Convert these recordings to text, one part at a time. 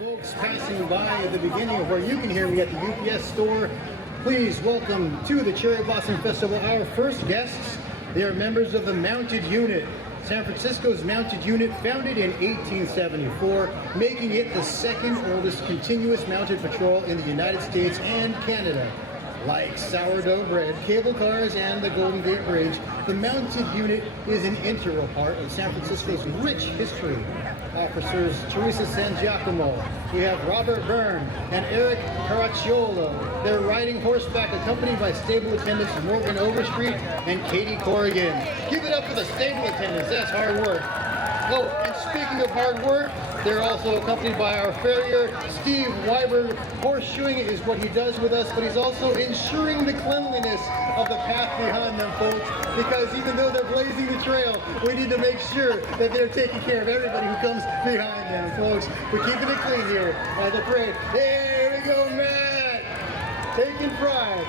folks passing by at the beginning of where you can hear me at the UPS store, please welcome to the Cherry Blossom Festival our first guests. They are members of the Mounted Unit, San Francisco's Mounted Unit, founded in 1874, making it the second oldest continuous mounted patrol in the United States and Canada. Like sourdough bread, cable cars, and the Golden Gate Bridge, the Mounted Unit is an integral part of San Francisco's rich history. Officers Teresa San Giacomo, we have Robert Byrne and Eric Caracciolo. They're riding horseback accompanied by stable attendants Morgan Overstreet and Katie Corrigan. Give it up for the stable attendants, that's hard work. Oh, and speaking of hard work, they're also accompanied by our farrier, Steve Weiber. Horseshoeing is what he does with us, but he's also ensuring the cleanliness of the path behind them, folks, because even though they're blazing the trail, we need to make sure that they're taking care of everybody who comes behind them, folks. We're keeping it clean here at the parade. There we go, Matt! Taking pride.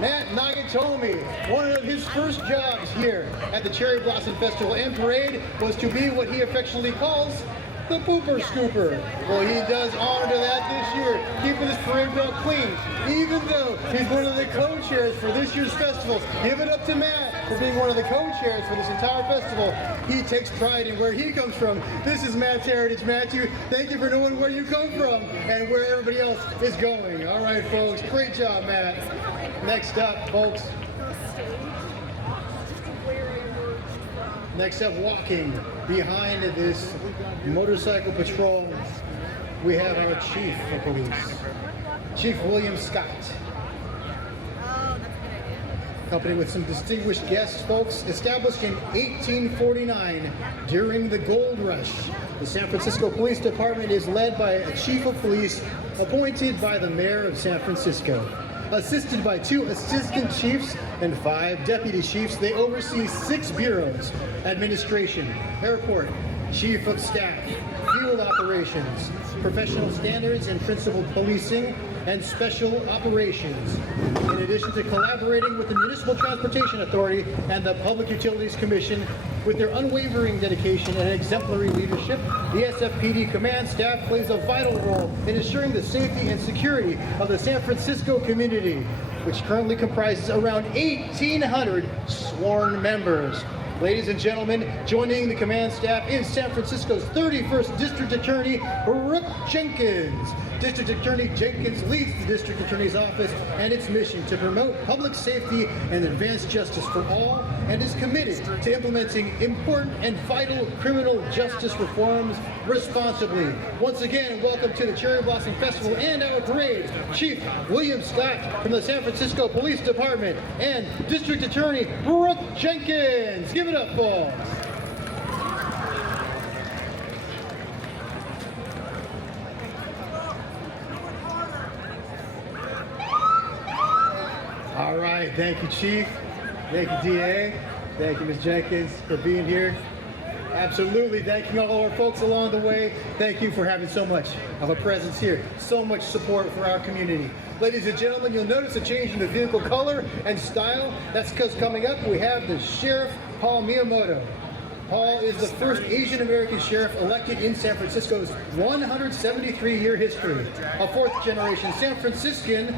Matt Nagatomi, one of his first jobs here at the Cherry Blossom Festival and Parade was to be what he affectionately calls the pooper scooper. Well, he does honor to that this year, keeping this parade belt clean, even though he's one of the co-chairs for this year's festival. Give it up to Matt for being one of the co-chairs for this entire festival. He takes pride in where he comes from. This is Matt's heritage. Matthew, thank you for knowing where you come from and where everybody else is going. All right, folks, great job, Matt. Next up, folks. Next up, walking behind this motorcycle patrol, we have our chief of police, Chief William Scott. Accompanied with some distinguished guests, folks. Established in 1849 during the Gold Rush, the San Francisco Police Department is led by a chief of police appointed by the mayor of San Francisco. Assisted by 2 assistant chiefs and 5 deputy chiefs, they oversee 6 bureaus: administration, airport, chief of staff, field operations, professional standards and principled policing, and special operations. In addition to collaborating with the Municipal Transportation Authority and the Public Utilities Commission, with their unwavering dedication and exemplary leadership, the SFPD command staff plays a vital role in ensuring the safety and security of the San Francisco community, which currently comprises around 1,800 sworn members. Ladies and gentlemen, joining the command staff is San Francisco's 31st District Attorney, Brooke Jenkins. District Attorney Jenkins leads the District Attorney's Office and its mission to promote public safety and advance justice for all, and is committed to implementing important and vital criminal justice reforms responsibly. Once again, welcome to the Cherry Blossom Festival and our parade, Chief William Scott from the San Francisco Police Department and District Attorney Brooke Jenkins. Give it up, folks. All right, thank you, Chief. Thank you, DA. Thank you, Ms. Jenkins, for being here. Absolutely, thanking all our folks along the way. Thank you for having so much of a presence here, so much support for our community. Ladies and gentlemen, you'll notice a change in the vehicle color and style. That's because coming up, we have the Sheriff Paul Miyamoto. Paul is the first Asian American sheriff elected in San Francisco's 173-year history. A 4th generation San Franciscan,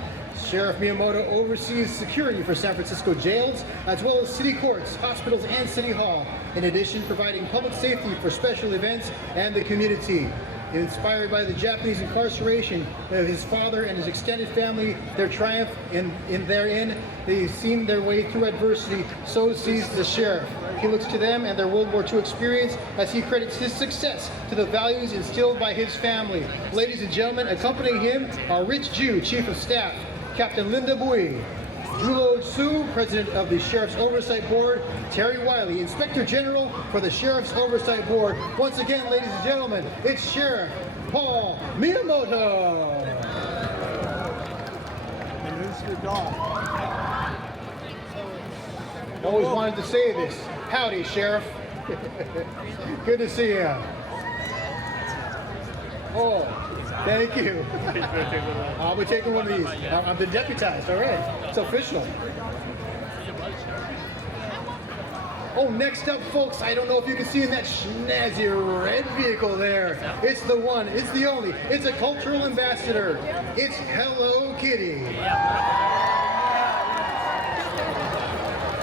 Sheriff Miyamoto oversees security for San Francisco jails, as well as city courts, hospitals, and city hall, in addition providing public safety for special events and the community. Inspired by the Japanese incarceration of his father and his extended family, their triumph in therein, they've seen their way through adversity, so sees the sheriff. He looks to them and their World War II experience as he credits his success to the values instilled by his family. Ladies and gentlemen, accompanying him are Rich Ju, Chief of Staff, Captain Linda Bui, Julo Su, President of the Sheriff's Oversight Board, Terry Wiley, Inspector General for the Sheriff's Oversight Board. Once again, ladies and gentlemen, it's Sheriff Paul Miyamoto. And this is your dog. Always wanted to say this. Howdy, Sheriff. Good to see you. Oh, thank you. I'll be taking one of these. I've been deputized, all right. It's official. Oh, next up, folks, I don't know if you can see in that snazzy red vehicle there. It's the one, it's the only, it's a cultural ambassador. It's Hello Kitty.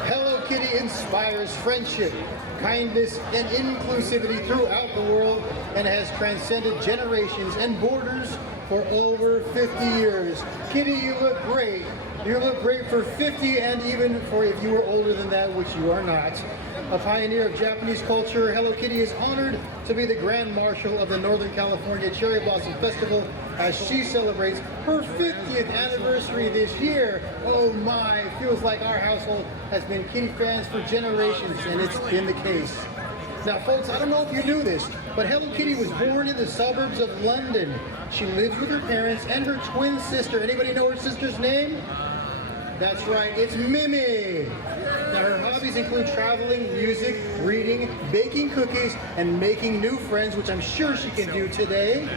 Hello Kitty inspires friendship, kindness, and inclusivity throughout the world and has transcended generations and borders for over 50 years. Kitty, you look great. You look great for 50 and even for if you were older than that, which you are not. A pioneer of Japanese culture, Hello Kitty is honored to be the Grand Marshal of the Northern California Cherry Blossom Festival as she celebrates her 50th anniversary this year. Oh my, feels like our household has been Kitty fans for generations, and it's been the case. Now folks, I don't know if you knew this, but Hello Kitty was born in the suburbs of London. She lives with her parents and her twin sister. Anybody know her sister's name? That's right, it's Mimi. Now her hobbies include traveling, music, reading, baking cookies, and making new friends, which I'm sure she can do today.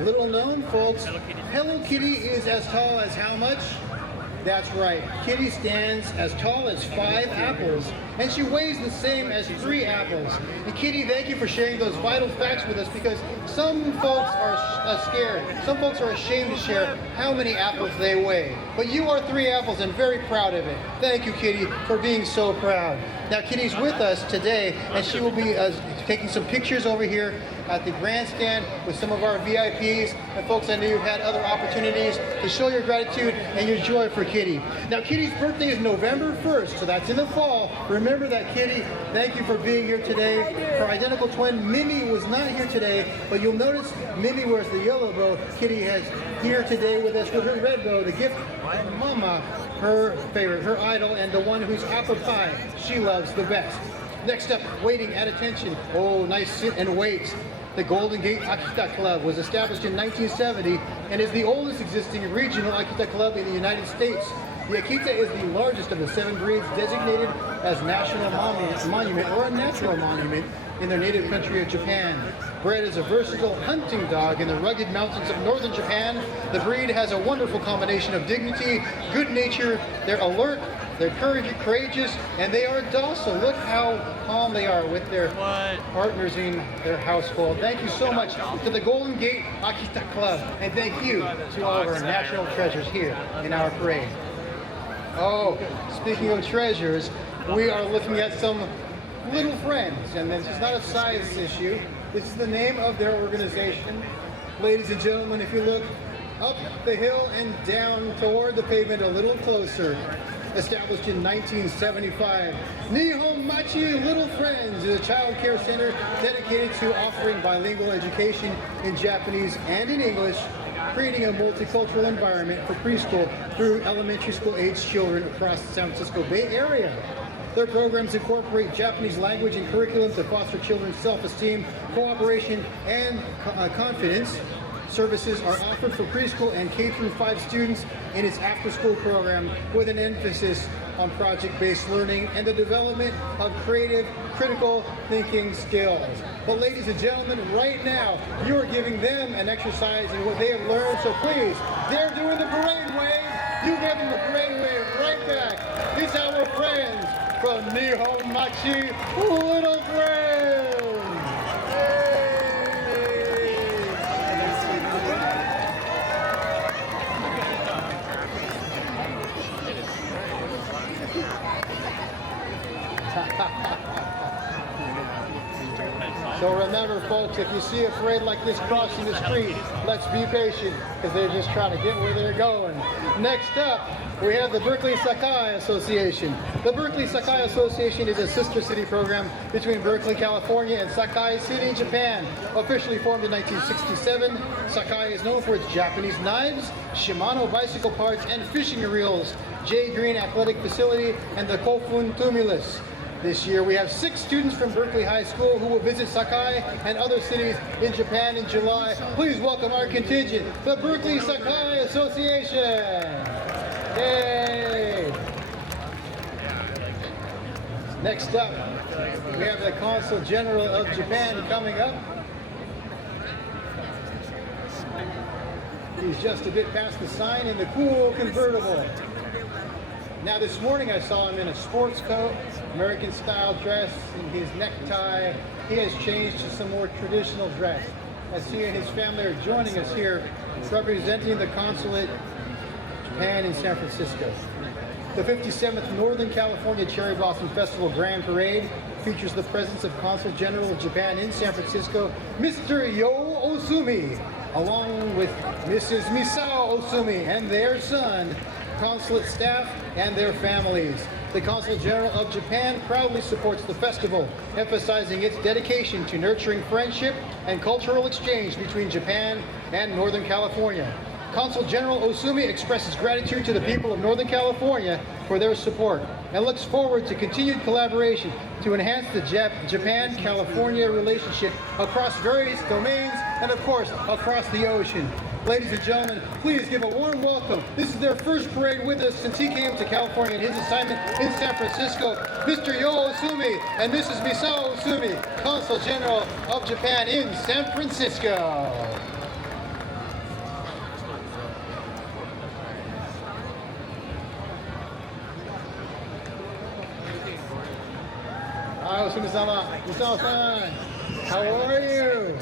Little known, folks, Hello Kitty is as tall as how much? That's right, Kitty stands as tall as 5 apples, and she weighs the same as 3 apples. And Kitty, thank you for sharing those vital facts with us, because some folks are scared. Some folks are ashamed to share how many apples they weigh. But you are 3 apples and very proud of it. Thank you, Kitty, for being so proud. Now, Kitty's with us today, and she will be taking some pictures over here at the grandstand with some of our VIPs. And folks, I know you've had other opportunities to show your gratitude and your joy for Kitty. Now, Kitty's birthday is November 1st, so that's in the fall. Remember that, Kitty. Thank you for being here today. Her identical twin, Mimi, was not here today, but you'll notice Mimi wears the yellow bow. Kitty has here today with us with her red bow, the gift of Mama, her favorite, her idol, and the one whose apple pie she loves the best. Next up, waiting at attention. Oh, nice sit and wait. The Golden Gate Akita Club was established in 1970 and is the oldest existing regional Akita club in the United States. The Akita is the largest of the 7 breeds designated as national monument or a natural monument in their native country of Japan. Bred as a versatile hunting dog in the rugged mountains of northern Japan, the breed has a wonderful combination of dignity, good nature, they're alert, they're courageous, and they are docile. Look how calm they are with their partners in their household. Thank you so much to the Golden Gate Akita Club, and thank you to all of our national treasures here in our parade. Oh, speaking of treasures, we are looking at some little friends, and this is not a size issue. This is the name of their organization. Ladies and gentlemen, if you look up the hill and down toward the pavement a little closer, established in 1975, Nihon Machi Little Friends is a child care center dedicated to offering bilingual education in Japanese and in English, creating a multicultural environment for preschool through elementary school age children across the San Francisco Bay Area. Their programs incorporate Japanese language and curriculum to foster children's self-esteem, cooperation, and confidence. Services are offered for preschool and K-5 students in its after-school program with an emphasis on project-based learning and the development of creative, critical thinking skills. But ladies and gentlemen, right now, you are giving them an exercise in what they have learned, so please, they're doing the parade wave, you give them the parade wave right back. It's our friends from Nihon Machi Little Friends. So remember, folks, if you see a parade like this crossing the street, let's be patient, because they're just trying to get where they're going. Next up, we have the Berkeley Sakai Association. The Berkeley Sakai Association is a sister city program between Berkeley, California and Sakai City, Japan. Officially formed in 1967, Sakai is known for its Japanese knives, Shimano bicycle parts, and fishing reels, Jay Green Athletic Facility, and the Kofun Tumulus. This year we have 6 students from Berkeley High School who will visit Sakai and other cities in Japan in July. Please welcome our contingent, the Berkeley Sakai Association. Yay! Next up, we have the Consul General of Japan coming up. He's just a bit past the sign in the cool convertible. Now this morning I saw him in a sports coat American style dress and his necktie. He has changed to some more traditional dress. As he and his family are joining us here, representing the Consulate, Japan in San Francisco. The 57th Northern California Cherry Blossom Festival Grand Parade features the presence of Consul General of Japan in San Francisco, Mr. Yo Osumi, along with Mrs. Misao Osumi and their son, consulate staff, and their families. The Consul General of Japan proudly supports the festival, emphasizing its dedication to nurturing friendship and cultural exchange between Japan and Northern California. Consul General Osumi expresses gratitude to the people of Northern California for their support and looks forward to continued collaboration to enhance the Japan-California relationship across various domains and, of course, across the ocean. Ladies and gentlemen, please give a warm welcome. This is their first parade with us since he came to California in his assignment in San Francisco, Mr. Yo Osumi and Mrs. Misao Osumi, Consul General of Japan in San Francisco. Hi, Osumi-sama. Misao-san, how are you?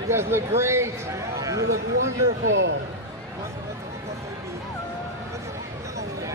You guys look great. You look wonderful.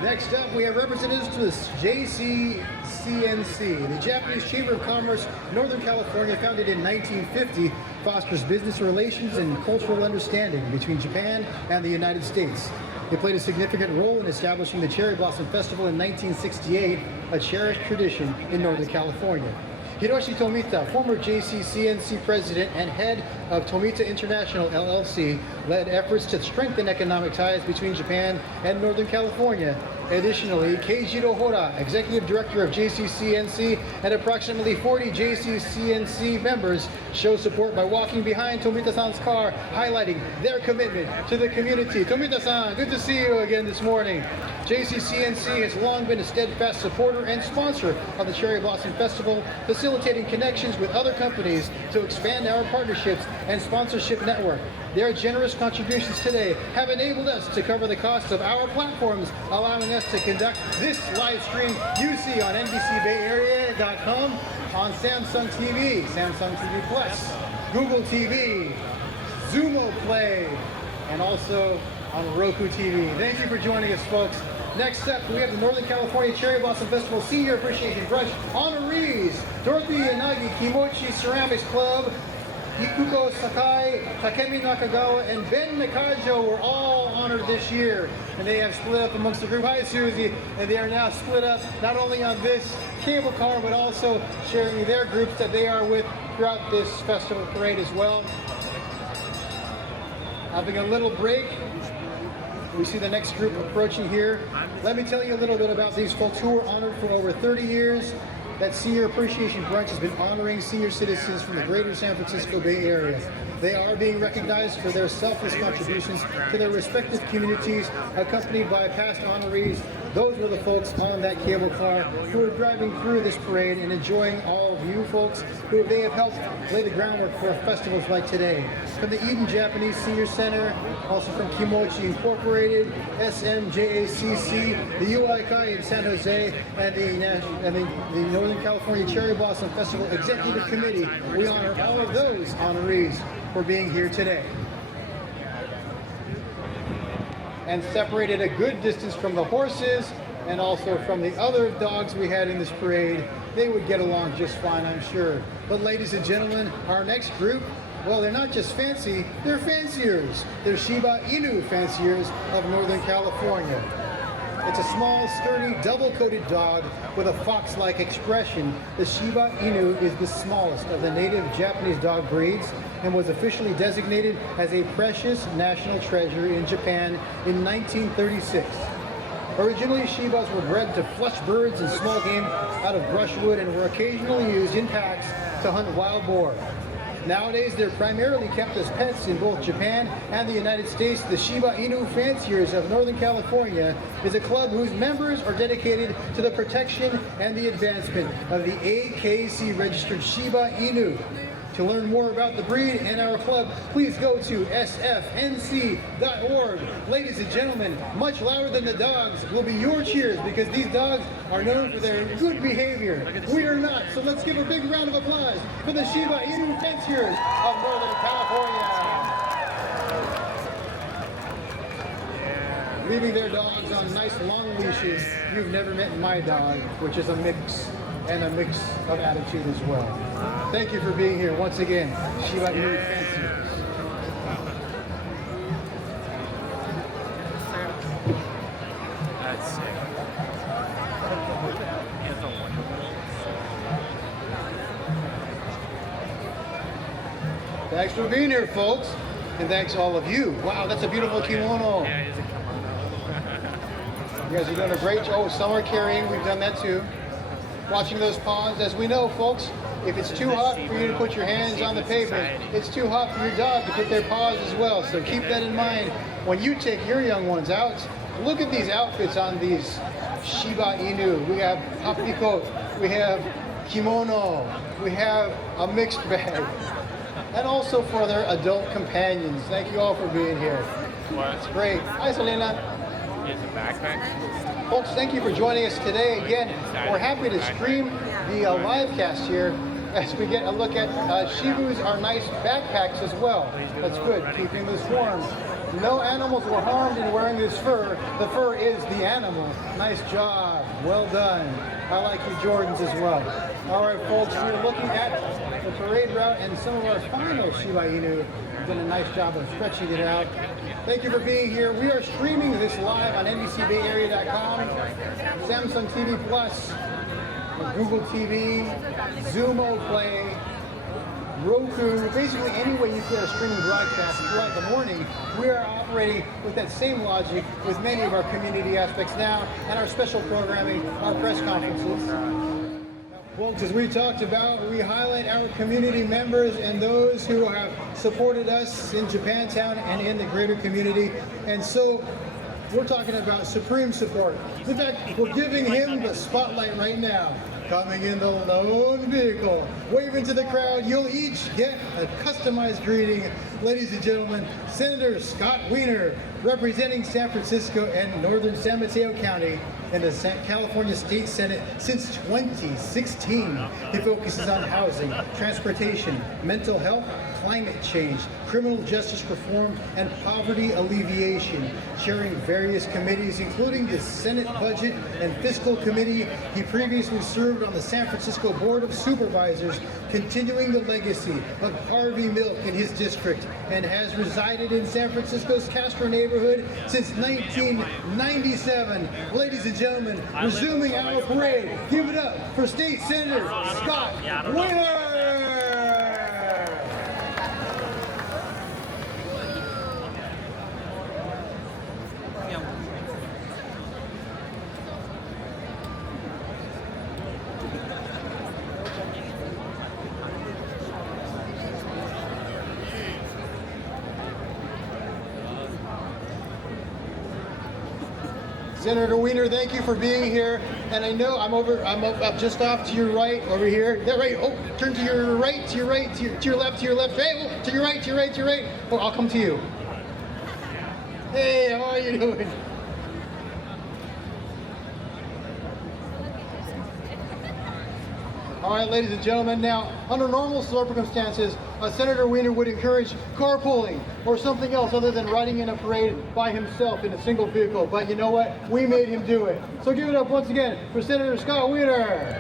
Next up, we have representatives to the JCCNC. The Japanese Chamber of Commerce, Northern California, founded in 1950, fosters business relations and cultural understanding between Japan and the United States. They played a significant role in establishing the Cherry Blossom Festival in 1968, a cherished tradition in Northern California. Hiroshi Tomita, former JCCNC president and head of Tomita International LLC, led efforts to strengthen economic ties between Japan and Northern California. Additionally, Keijiro Hora, executive director of JCCNC, and approximately 40 JCCNC members show support by walking behind Tomita-san's car, highlighting their commitment to the community. Tomita-san, good to see you again this morning. JCCNC has long been a steadfast supporter and sponsor of the Cherry Blossom Festival, facilitating connections with other companies to expand our partnerships and sponsorship network. Their generous contributions today have enabled us to cover the costs of our platforms, allowing us to conduct this live stream you see on NBCBayArea.com, on Samsung TV, Samsung TV Plus, Google TV, Xumo Play, and also on Roku TV. Thank you for joining us, folks. Next up, we have the Northern California Cherry Blossom Festival Senior Appreciation Brush honorees. Dorothy Yanagi Kimochi Ceramics Club, Ikuko Sakai, Takemi Nakagawa, and Ben Nakajo were all honored this year. And they have split up amongst the group. Hi, Susie. And they are now split up not only on this cable car, but also sharing their groups that they are with throughout this festival parade as well. Having a little break. We see the next group approaching here. Let me tell you a little bit about these folks who were honored for over 30 years. That Senior Appreciation Brunch has been honoring senior citizens from the greater San Francisco Bay Area. They are being recognized for their selfless contributions to their respective communities, accompanied by past honorees. Those were the folks on that cable car who are driving through this parade and enjoying all of you folks who they have helped lay the groundwork for festivals like today. From the Eden Japanese Senior Center, also from Kimochi Incorporated, SMJACC, the Yosakoi in San Jose, and the Northern California Cherry Blossom Festival Executive Committee, we honor all of those honorees for being here today. And separated a good distance from the horses and also from the other dogs we had in this parade. They would get along just fine, I'm sure. But ladies and gentlemen, our next group, well, they're not just fancy, they're fanciers. They're Shiba Inu fanciers of Northern California. It's a small, sturdy, double-coated dog with a fox-like expression. The Shiba Inu is the smallest of the native Japanese dog breeds and was officially designated as a precious national treasure in Japan in 1936. Originally, Shibas were bred to flush birds and small game out of brushwood and were occasionally used in packs to hunt wild boar. Nowadays, they're primarily kept as pets in both Japan and the United States. The Shiba Inu Fanciers of Northern California is a club whose members are dedicated to the protection and the advancement of the AKC-registered Shiba Inu. To learn more about the breed and our club, please go to sfnc.org. Ladies and gentlemen, much louder than the dogs will be your cheers because these dogs are known for their good behavior. We are not, so let's give a big round of applause for the Shiba Inu fanciers of Northern California. Leaving their dogs on nice long leashes. You've never met my dog, which is a mix of attitude as well. Thank you for being here once again, Shiba Inu fanciers. That's sick. Thanks for being here, folks, and thanks all of you. Wow, that's a beautiful kimono. Yeah, it is a kimono. You guys are doing a great job. Oh, some are carrying. We've done that too. Watching those paws. As we know, folks, if it's too hot for you to put your hands on the pavement, it's too hot for your dog to put their paws as well. So keep that in mind when you take your young ones out. Look at these outfits on these Shiba Inu. We have hapiko, we have kimono, we have a mixed bag, and also for their adult companions. Thank you all for being here. What? Great. Hi, Selena. Here's a backpack. Folks, thank you for joining us today. Again, we're happy to stream the live cast here as we get a look at Shibus, our nice backpacks as well. That's good, keeping this warm. No animals were harmed in wearing this fur. The fur is the animal. Nice job. Well done. I like your Jordans as well. All right, folks, we're looking at the parade route and some of our final Shiba Inu. We've done a nice job of stretching it out. Thank you for being here. We are streaming this live on NBCBayArea.com, Samsung TV Plus, Google TV, Zumo Play, Roku, basically any way you get a streaming broadcast throughout the morning. We are operating with that same logic with many of our community aspects now and our special programming, our press conferences. Folks, as we talked about, we highlight our community members and those who have supported us in Japantown and in the greater community. And so we're talking about supreme support. In fact, we're giving him the spotlight right now. Coming in the lone vehicle, waving to the crowd, you'll each get a customized greeting. Ladies and gentlemen, Senator Scott Wiener, representing San Francisco and northern San Mateo County in the California State Senate since 2016. He focuses on housing, transportation, mental health, climate change, criminal justice reform, and poverty alleviation, chairing various committees, including the Senate Budget and Fiscal Committee. He previously served on the San Francisco Board of Supervisors, continuing the legacy of Harvey Milk in his district, and has resided in San Francisco's Castro neighborhood since 1997. Ladies and gentlemen, resuming our parade, give it up for State Senator Scott Wiener! Senator Wiener, thank you for being here. And I know I'm up just off to your right over here. That right? Oh, turn to your right, to your right, to your left, to your left. Hey, oh, to your right, to your right, to your right. Oh, I'll come to you. Hey, how are you doing? All right, ladies and gentlemen, now, under normal circumstances, Senator Wiener would encourage carpooling or something else other than riding in a parade by himself in a single vehicle. But you know what? We made him do it. So give it up once again for Senator Scott Wiener.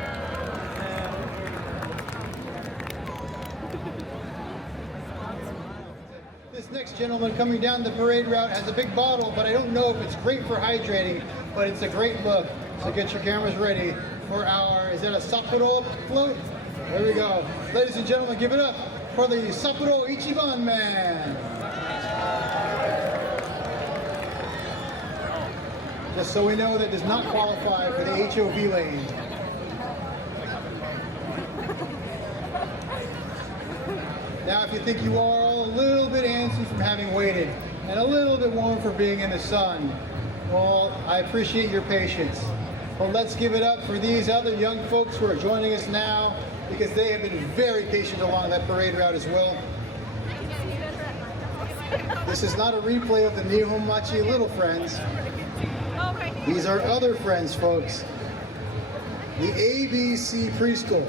This next gentleman coming down the parade route has a big bottle, but I don't know if it's great for hydrating, but it's a great look. So get your cameras ready for our, is that a Sapporo float? There we go. Ladies and gentlemen, give it up for the Sapporo Ichiban Man. Just so we know, that does not qualify for the HOV lane. Now, if you think you are all a little bit antsy from having waited and a little bit warm for being in the sun, well, I appreciate your patience. But let's give it up for these other young folks who are joining us now. because they have been very patient along that parade route as well. This is not a replay of the Nihon Machi Little Friends. These are other friends, folks. The ABC Preschool,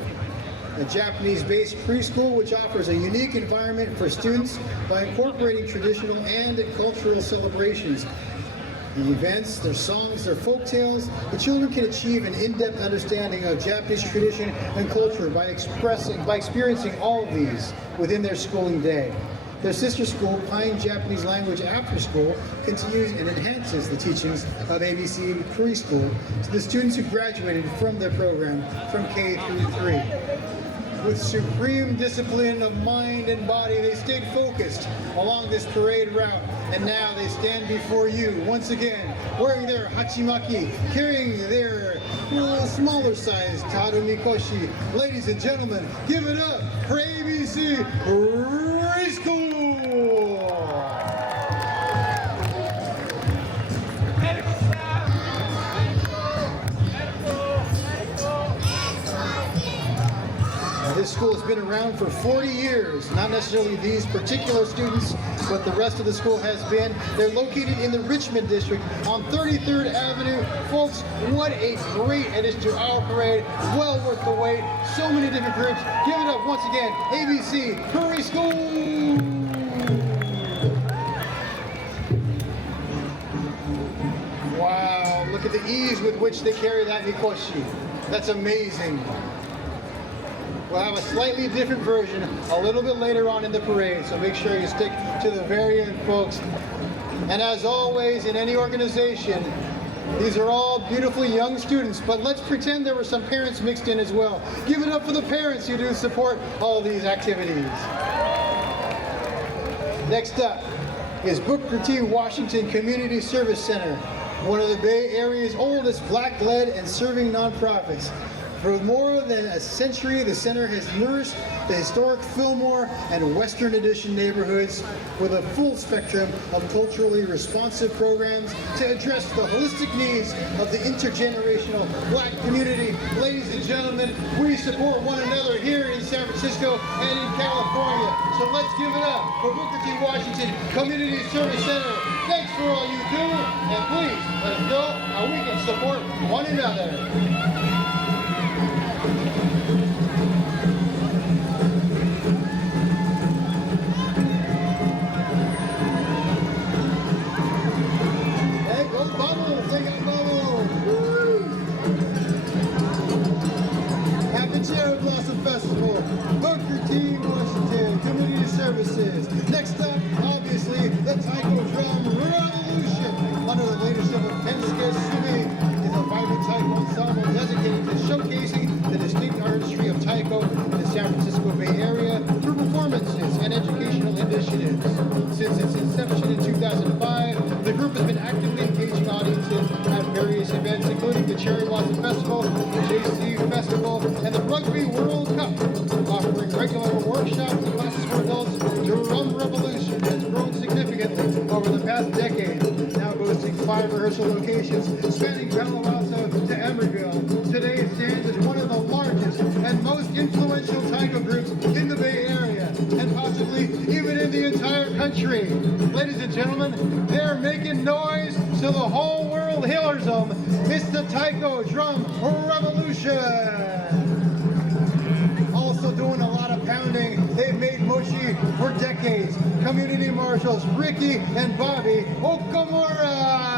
a Japanese-based preschool which offers a unique environment for students by incorporating traditional and cultural celebrations. The events, their songs, their folk tales, the children can achieve an in-depth understanding of Japanese tradition and culture by experiencing all of these within their schooling day. Their sister school, Pine Japanese Language After School, continues and enhances the teachings of ABC Preschool to the students who graduated from their program from K through 3. With supreme discipline of mind and body, they stayed focused along this parade route, and now they stand before you once again, wearing their hachimaki, carrying their smaller sized Taro Mikoshi. Ladies and gentlemen, give it up for ABC Preschool! This school has been around for 40 years, not necessarily these particular students, but the rest of the school has been. They're located in the Richmond district on 33rd Avenue. Folks, what a great addition to our parade. Well worth the wait. So many different groups. Give it up once again, ABC Preschool! Wow, look at the ease with which they carry that Mikoshi. That's amazing. We'll have a slightly different version a little bit later on in the parade, so make sure you stick to the very end, folks. And as always, in any organization, these are all beautifully young students, but let's pretend there were some parents mixed in as well. Give it up for the parents who do support all these activities. Next up is Booker T. Washington Community Service Center, one of the Bay Area's oldest black-led and serving nonprofits. For more than a century, the center has nourished the historic Fillmore and Western Addition neighborhoods with a full spectrum of culturally responsive programs to address the holistic needs of the intergenerational black community. Ladies and gentlemen, we support one another here in San Francisco and in California. So let's give it up for Booker T. Washington Community Service Center. Thanks for all you do, and please let us know how we can support one another. Festival, Booker T. Washington Community Services. Next up, obviously, the Taiko Drum Revolution. Under the leadership of Kensuke Civic is a vibrant Taiko ensemble dedicated to showcasing the distinct artistry of Taiko in the San Francisco Bay Area through performances and educational initiatives. Since its inception in 2005, the group has been actively engaging audiences at various events, including the Cherry Blossom Festival, the JC Festival, and the Rugby World Cup, offering regular workshops and classes for adults. Drum Revolution has grown significantly over the past decade, now boasting 5 rehearsal locations spanning Palo Alto to Emeryville. Today it stands as one of the largest and most influential Taiko groups in the Bay Area, and possibly even in the entire country. Ladies and gentlemen, they're making noise so the whole world hears them. It's the Taiko Drum Revolution! Also doing a lot of pounding. They've made mochi for decades. Community marshals Ricky and Bobby Okamura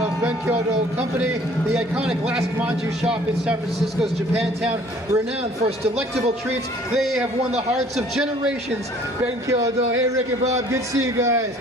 of Benkyodo Company, the iconic last manju shop in San Francisco's Japantown, renowned for its delectable treats. They have won the hearts of generations. Benkyodo, hey Rick and Bob, good to see you guys.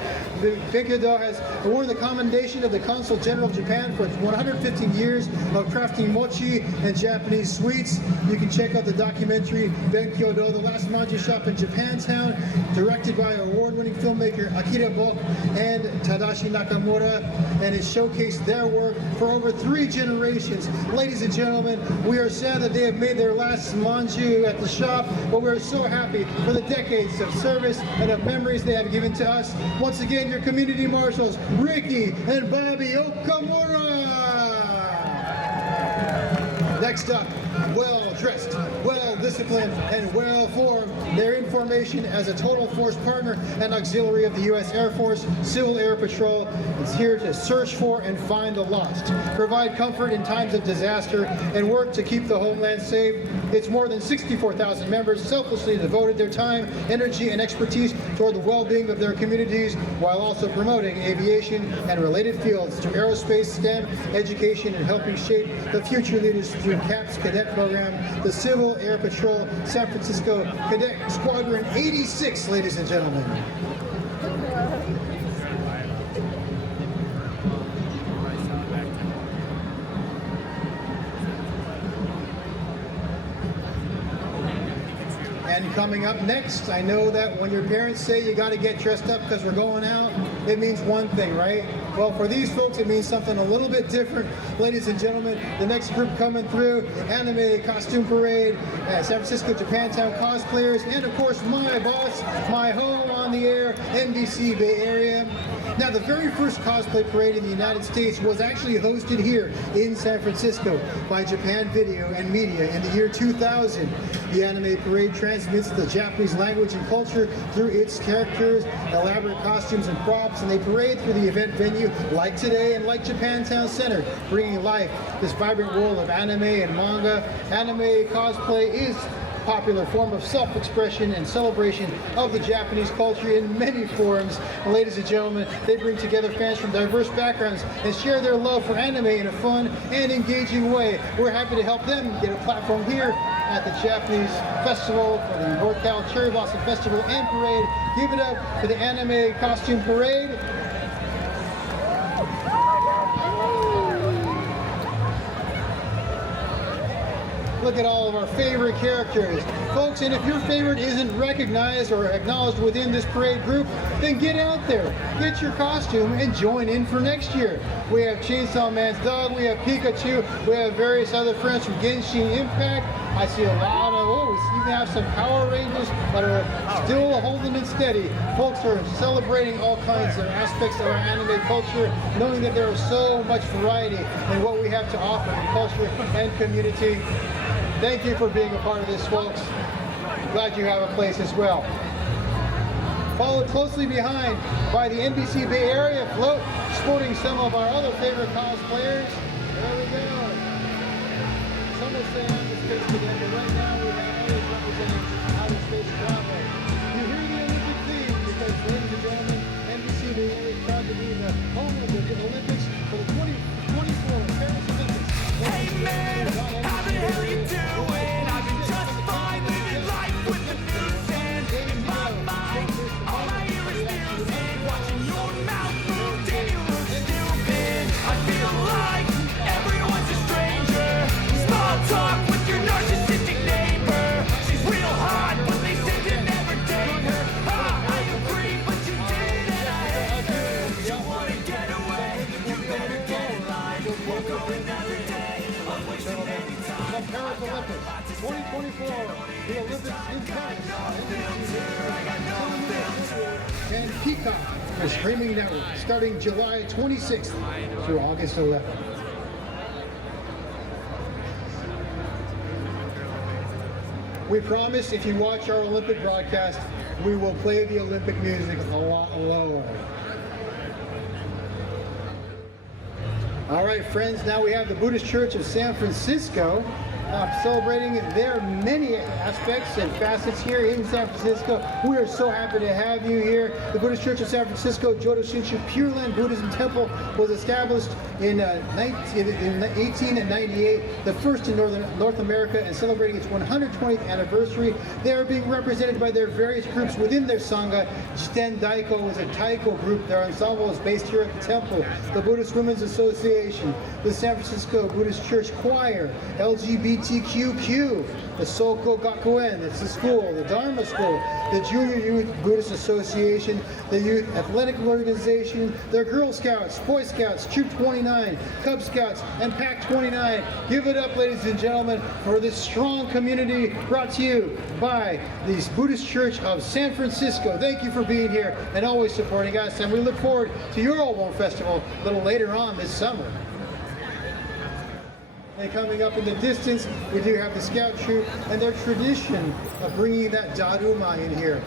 Benkyodo has won the commendation of the Consul General of Japan for its 115 years of crafting mochi and Japanese sweets. You can check out the documentary Benkyodo, the last manju shop in Japantown, directed by award-winning filmmaker Akira Book and Tadashi Nakamura, and it showcased their work for over 3 generations. Ladies and gentlemen, we are sad that they have made their last manju at the shop, but we're so happy for the decades of service and of memories they have given to us. Once again, your community marshals, Ricky and Bobby Okamura. Next up, well-dressed, well-disciplined, and well-formed. They're in formation as a total force partner and auxiliary of the U.S. Air Force Civil Air Patrol. It's here to search for and find the lost, provide comfort in times of disaster, and work to keep the homeland safe. Its more than 64,000 members selflessly devoted their time, energy, and expertise toward the well-being of their communities, while also promoting aviation and related fields through aerospace, STEM, education, and helping shape the future leaders through CAPS Cadet Program, the Civil Air Patrol San Francisco Cadet Squadron 86, ladies and gentlemen. And coming up next, I know that when your parents say you got to get dressed up because we're going out, it means one thing, right? Well, for these folks, it means something a little bit different. Ladies and gentlemen, the next group coming through, Anime Costume Parade, San Francisco Japantown cosplayers, and of course, my boss, my home on the air, NBC Bay Area. Now, the very first cosplay parade in the United States was actually hosted here in San Francisco by Japan Video and Media in the year 2000. The anime parade transmits the Japanese language and culture through its characters, elaborate costumes and props, and they parade through the event venue like today and like Japantown Center, bringing life this vibrant world of anime and manga. Anime cosplay is a popular form of self-expression and celebration of the Japanese culture in many forms. And ladies and gentlemen, they bring together fans from diverse backgrounds and share their love for anime in a fun and engaging way. We're happy to help them get a platform here at the Japanese Festival for the NorCal Cherry Blossom Festival and Parade. Give it up for the Anime Costume Parade. Look at all of our favorite characters. Folks, and if your favorite isn't recognized or acknowledged within this parade group, then get out there, get your costume, and join in for next year. We have Chainsaw Man's dog, we have Pikachu, we have various other friends from Genshin Impact. I see a lot of, we even have some Power Rangers that are still holding it steady. Folks are celebrating all kinds of aspects of our anime culture, knowing that there is so much variety in what we have to offer in culture and community. Thank you for being a part of this, folks. Glad you have a place as well. Followed closely behind by the NBC Bay Area float, sporting some of our other favorite cosplayers. There we go. Some will say outer space today, but right now we have others representing outer space travel. You hear the Olympic theme because, ladies and gentlemen, NBC Bay Area is proud to be the home of the Olympics for the 2024 Paris Olympics. Hey man, how the hell you doing? I've been just fine living life with the news and in my mind, all I hear is music. Watching your mouth move, damn you look stupid. I feel like everyone's a stranger. Small talk with your narcissistic neighbor. She's real hot, but they say to never date her. I agree, but you did and I hate her. You wanna get away? You better get in line. We'll go another day. The Paris Olympics 2024, the Olympics in Paris. And Peacock, the streaming network, starting July 26th through August 11th. We promise if you watch our Olympic broadcast, we will play the Olympic music a lot lower. All right, friends, now we have the Buddhist Church of San Francisco celebrating their many aspects and facets here in San Francisco. We are so happy to have you here. The Buddhist Church of San Francisco Jodo Shinshu Pure Land Buddhism Temple was established in 1898, the first in North America, and celebrating its 120th anniversary. They are being represented by their various groups within their Sangha. Jiten Daiko is a taiko group. Their ensemble is based here at the temple. The Buddhist Women's Association, the San Francisco Buddhist Church Choir, LGBTQQ, the Soko Gakuen, that's the school, the Dharma School, the Junior Youth Buddhist Association, the Youth Athletic Organization, the Girl Scouts, Boy Scouts, Troop 29, Cub Scouts, and Pack 29. Give it up, ladies and gentlemen, for this strong community brought to you by the Buddhist Church of San Francisco. Thank you for being here and always supporting us, and we look forward to your Obon Festival a little later on this summer. And coming up in the distance, we do have the scout troop and their tradition of bringing that daruma in here.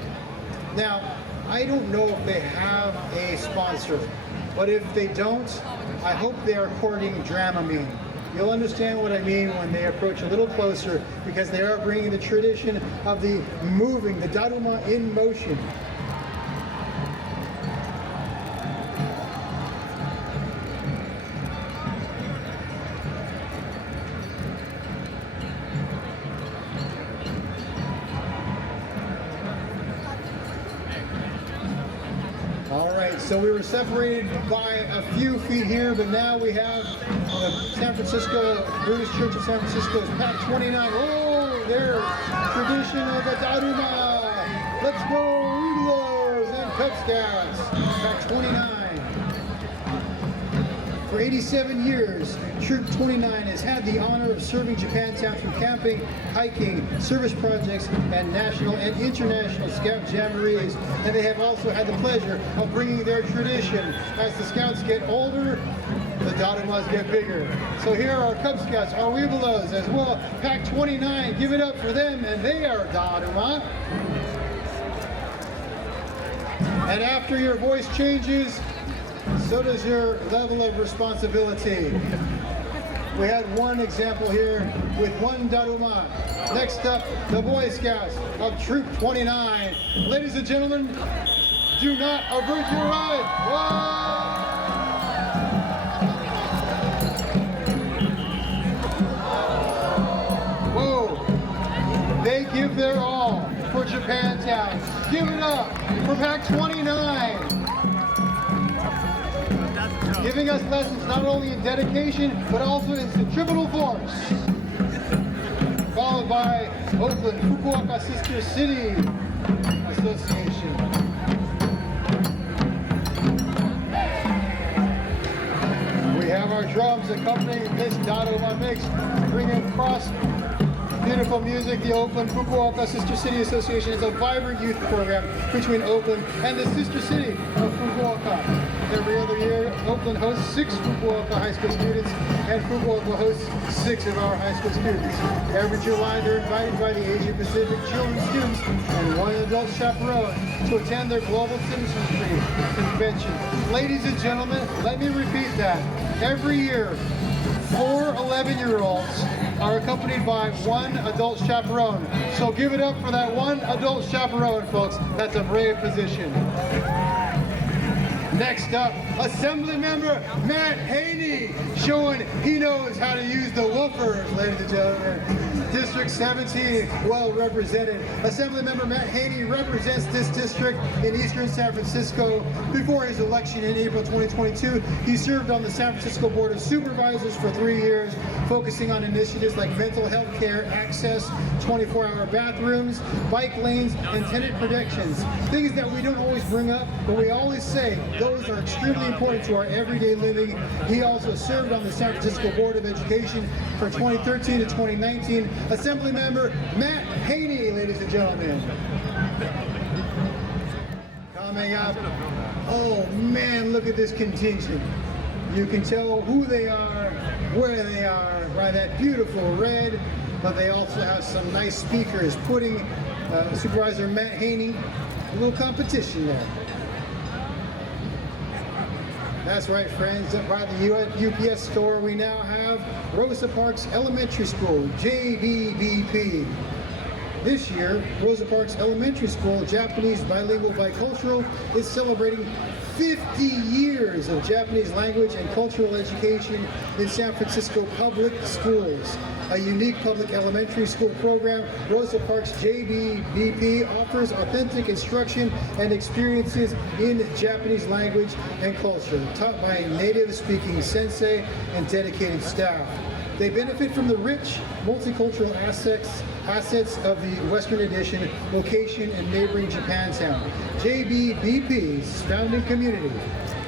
Now, I don't know if they have a sponsor, but if they don't, I hope they are courting Dramamine. You'll understand what I mean when they approach a little closer, because they are bringing the tradition of the moving, the daruma in motion. So we were separated by a few feet here, but now we have the San Francisco, Buddhist Church of San Francisco's Pack 29. Oh, their tradition of the daruma. Let's go, Wiener and Cub Scouts. Pack 29. For 87 years, Troop 29 has had the honor of serving Japantown through camping, hiking, service projects, and national and international Scout jamborees. And they have also had the pleasure of bringing their tradition. As the Scouts get older, the darumas get bigger. So here are our Cub Scouts, our Weebelows as well. Pack 29, give it up for them, and they are daruma. And after your voice changes, so does your level of responsibility. We had one example here with one daruma. Next up, the Boy Scouts of Troop 29. Ladies and gentlemen, do not avert your eye. Whoa! They give their all for Japantown. Give it up for Pack 29. Giving us lessons not only in dedication, but also in centripetal force. Followed by Oakland Fukuoka Sister City Association. We have our drums accompanying this daruma mix, bringing across beautiful music. The Oakland Fukuoka Sister City Association is a vibrant youth program between Oakland and the sister city of Fukuoka. Every other year, Oakland hosts 6 Fukuoka high school students, and Fukuoka hosts 6 of our high school students. Every July, they're invited by the Asia Pacific children students and one adult chaperone to attend their Global Citizenship Convention. Ladies and gentlemen, let me repeat that. Every year, 4 11-year-olds are accompanied by one adult chaperone. So give it up for that one adult chaperone, folks. That's a brave position. Next up, Assembly Member Matt Haney, showing he knows how to use the woofers, ladies and gentlemen. District 17, well represented. Assembly Member Matt Haney represents this district in eastern San Francisco. Before his election in April 2022, he served on the San Francisco Board of Supervisors for 3 years, focusing on initiatives like mental health care access, 24-hour bathrooms, bike lanes, and tenant protections. Things that we don't always bring up, but we always say those are extremely important to our everyday living. He also served on the San Francisco Board of Education for 2013 to 2019. Assembly Member Matt Haney, ladies and gentlemen. Coming up, oh man, look at this contingent. You can tell who they are, where they are, by that beautiful red, but they also have some nice speakers, putting Supervisor Matt Haney a little competition there. That's right, friends. Up by the UPS store, we now have Rosa Parks Elementary School, JBBP. This year, Rosa Parks Elementary School, Japanese Bilingual Bicultural, is celebrating 50 years of Japanese language and cultural education in San Francisco public schools. A unique public elementary school program, Rosa Parks JBBP offers authentic instruction and experiences in Japanese language and culture, taught by native-speaking sensei and dedicated staff. They benefit from the rich multicultural assets of the Western Addition location in neighboring Japantown, JBBP's founding community.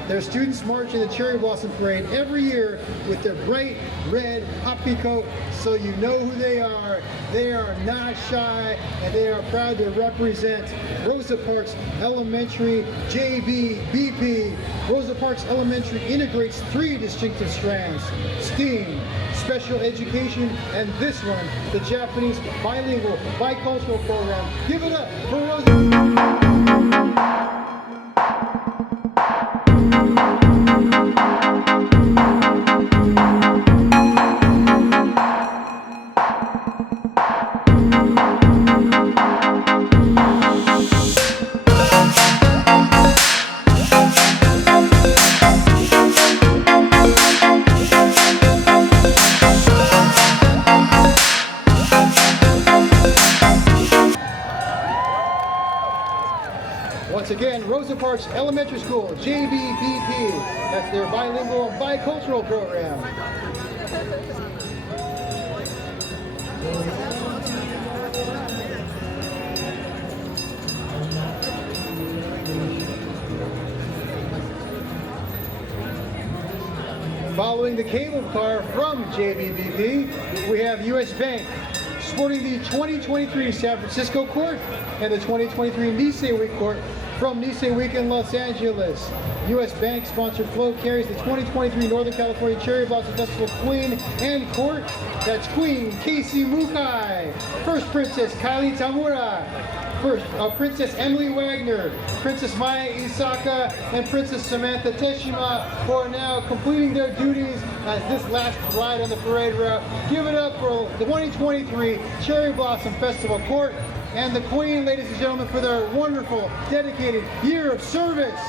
Their students march in the Cherry Blossom Parade every year with their bright red hoppy coat, so you know who they are. They are not shy, and they are proud to represent Rosa Parks Elementary JBBP Rosa Parks Elementary integrates 3 distinctive strands: STEAM, special education, and this one, the Japanese bilingual bicultural program. Give it up for Rosa. Once again, Rosa Parks Elementary School, JBBP. That's their bilingual bicultural program. Following the cable car from JBBP, we have US Bank, sporting the 2023 San Francisco court and the 2023 Nisei Week court from Nisei Week in Los Angeles. US Bank sponsored float carries the 2023 Northern California Cherry Blossom Festival Queen and Court. That's Queen Casey Mukai, First Princess Kylie Tamura, Princess Emily Wagner, Princess Maya Isaka, and Princess Samantha Teshima, who are now completing their duties as this last ride on the parade route. Give it up for the 2023 Cherry Blossom Festival Court and the Queen, ladies and gentlemen, for their wonderful, dedicated year of service.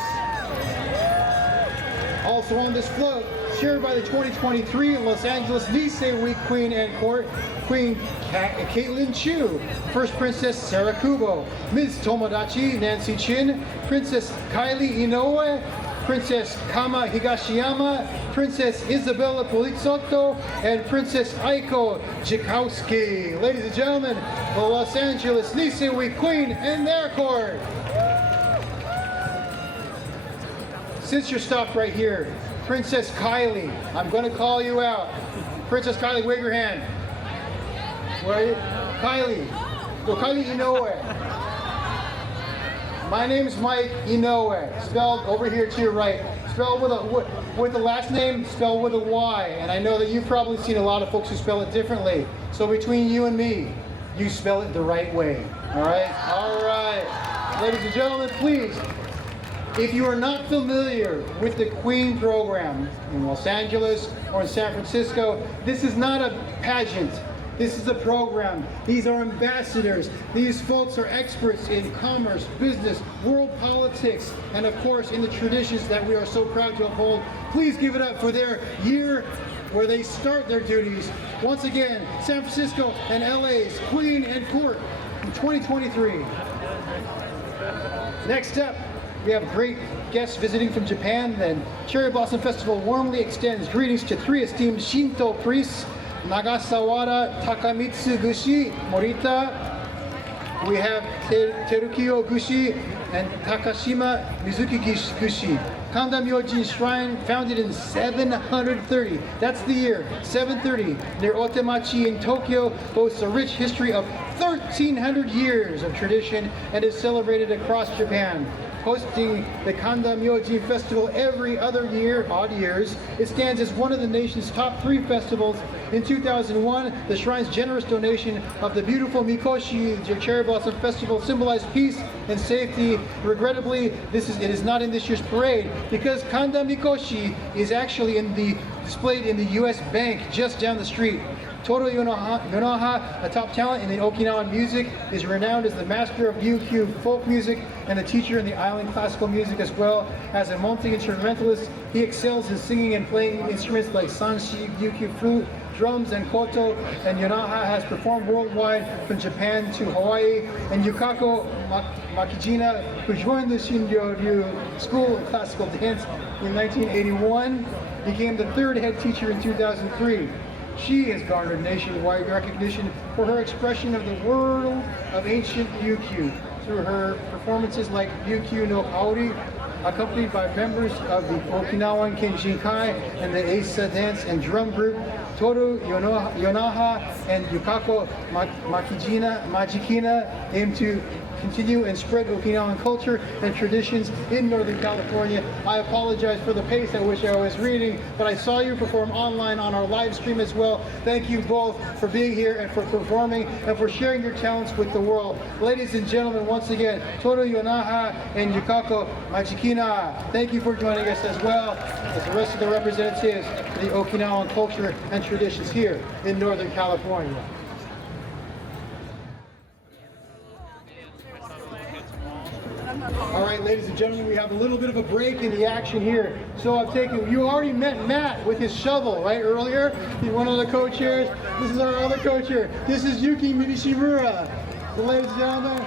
Also on this float, shared by the 2023 Los Angeles Nisei Week Queen and Court, Queen Caitlin Chu, First Princess Sarah Kubo, Ms. Tomodachi Nancy Chin, Princess Kylie Inoue, Princess Kama Higashiyama, Princess Isabella Polizotto, and Princess Aiko Jakowski. Ladies and gentlemen, the Los Angeles Nisei Week Queen and their court. Since you're stopped right here, Princess Kylie, I'm going to call you out. Princess Kylie, wave your hand. Where are you? Kylie. Well, Kylie Inoue. My name is Mike Inoue, spelled over here to your right. Spelled with the last name, spelled with a Y. And I know that you've probably seen a lot of folks who spell it differently. So between you and me, you spell it the right way. All right? All right. Ladies and gentlemen, please. If you are not familiar with the Queen program in Los Angeles or in San Francisco, this is not a pageant. This is a program. These are ambassadors. These folks are experts in commerce, business, world politics, and of course in the traditions that we are so proud to uphold. Please give it up for their year where they start their duties. Once again, San Francisco and LA's Queen and Court in 2023. Next up, we have great guests visiting from Japan, and Cherry Blossom Festival warmly extends greetings to 3 esteemed Shinto priests, Nagasawara Takamitsu Gushi Morita. We have Terukiyo Gushi and Takashima Mizuki Gushi. Kanda Myojin Shrine, founded in 730. That's the year, 730, near Otemachi in Tokyo, boasts a rich history of 1,300 years of tradition and is celebrated across Japan. Hosting the Kanda Myojin Festival every other year, odd years, it stands as one of the nation's top 3 festivals. In 2001, the shrine's generous donation of the beautiful Mikoshi Cherry Blossom Festival symbolized peace and safety. Regrettably, it is not in this year's parade because Kanda Mikoshi is actually displayed in the US Bank just down the street. Toru Yonaha, a top talent in the Okinawan music, is renowned as the master of Ryukyu folk music and a teacher in the island classical music, as well as a multi-instrumentalist. He excels in singing and playing instruments like sanshi, Ryukyu flute, drums, and koto, and Yonaha has performed worldwide from Japan to Hawaii. And Yukako Makijina, who joined the Shinryu School of Classical Dance in 1981, became the 3rd head teacher in 2003. She has garnered nationwide recognition for her expression of the world of ancient Ryukyu through her performances like Ryukyu no Kaori, accompanied by members of the Okinawan Kenshinkai and the Eisa dance and drum group. Toru Yonaha and Yukako Majikina aim to continue and spread Okinawan culture and traditions in Northern California. I apologize for the pace at which I was reading, but I saw you perform online on our live stream as well. Thank you both for being here and for performing and for sharing your talents with the world. Ladies and gentlemen, once again, Toru Yonaha and Yukako Majikina, thank you for joining us as well as the rest of the representatives of the Okinawan culture and traditions here in Northern California. All right, ladies and gentlemen, we have a little bit of a break in the action here. So you already met Matt with his shovel, right, earlier? He's one of the co-chairs. This is our other co-chair. This is Yuki Minishimura. So, ladies and gentlemen,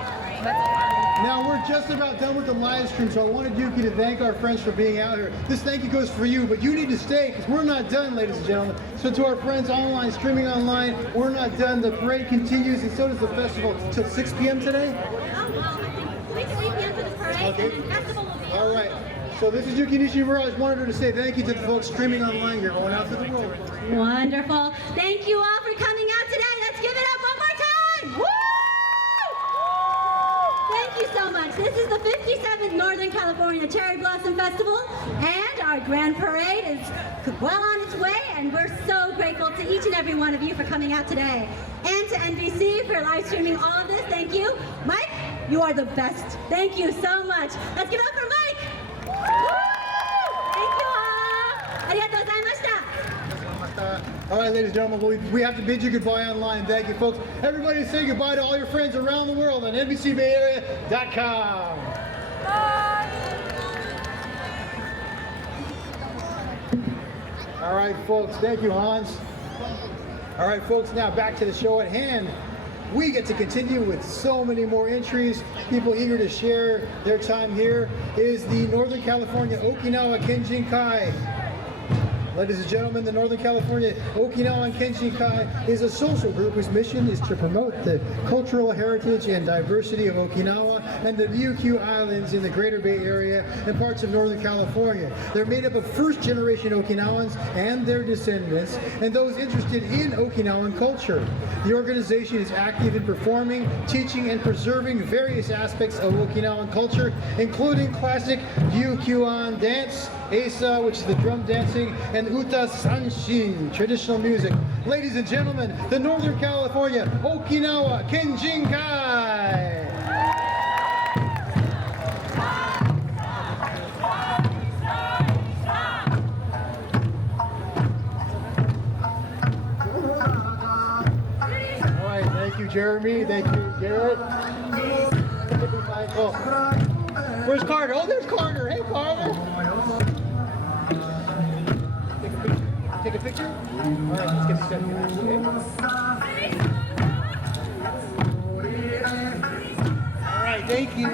now we're just about done with the live stream, so I wanted Yuki to thank our friends for being out here. This thank you goes for you, but you need to stay because we're not done, ladies and gentlemen. So to our friends online, streaming online, we're not done. The parade continues, and so does the festival till 6 p.m. today? Okay. All right. So this is Yuki Nishimura. I just wanted her to say thank you to the folks streaming online. You're going out to the world. Wonderful. Thank you all for coming out today. Let's give it up one more time. Woo! Thank you so much. This is the 57th Northern California Cherry Blossom Festival, and our grand parade is well on its way, and we're so grateful to each and every one of you for coming out today. And to NBC for live streaming all of this. Thank you. Mike, you are the best. Thank you so much. Let's give it up for Mike. Woo! Thank you all. Arigatou gozaimashita. All right, ladies and gentlemen, we have to bid you goodbye online. Thank you, folks. Everybody say goodbye to all your friends around the world on NBCBayArea.com. All right, folks. Thank you, Hans. All right, folks, now back to the show at hand. We get to continue with so many more entries. People eager to share their time here is the Northern California Okinawa Kenjin-kai. Ladies and gentlemen, the Northern California Okinawan Kenjin-kai is a social group whose mission is to promote the cultural heritage and diversity of Okinawa and the Ryukyu Islands in the Greater Bay Area and parts of Northern California. They're made up of first-generation Okinawans and their descendants and those interested in Okinawan culture. The organization is active in performing, teaching, and preserving various aspects of Okinawan culture, including classic Ryukyuan dance, Asa, which is the drum dancing, and Uta Sanshin, traditional music. Ladies and gentlemen, the Northern California Okinawa Kenjin-kai! All right, thank you, Jeremy. Thank you, Garrett. Michael. Where's Carter? Oh, there's Carter. Hey, Carter. Take a picture? All right, let's get this done here, okay? All right, thank you.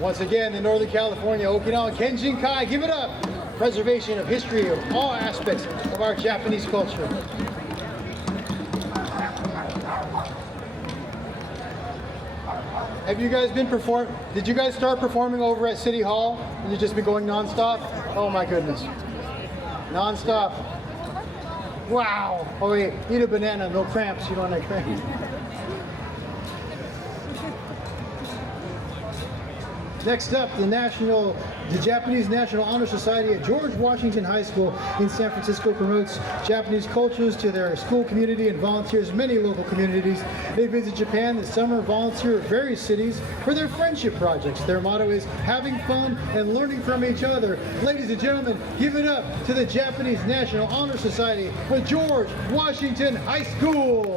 Once again, the Northern California Okinawan Kenjin-kai, give it up! Preservation of history of all aspects of our Japanese culture. Have you guys been did you guys start performing over at City Hall? And you've just been going non-stop? Oh my goodness. Non-stop. Wow. Oh wait, eat a banana, no cramps, you don't have cramps. Next up, the Japanese National Honor Society at George Washington High School in San Francisco promotes Japanese cultures to their school community and volunteers many local communities. They visit Japan this summer, volunteer at various cities for their friendship projects. Their motto is having fun and learning from each other. Ladies and gentlemen, give it up to the Japanese National Honor Society with George Washington High School.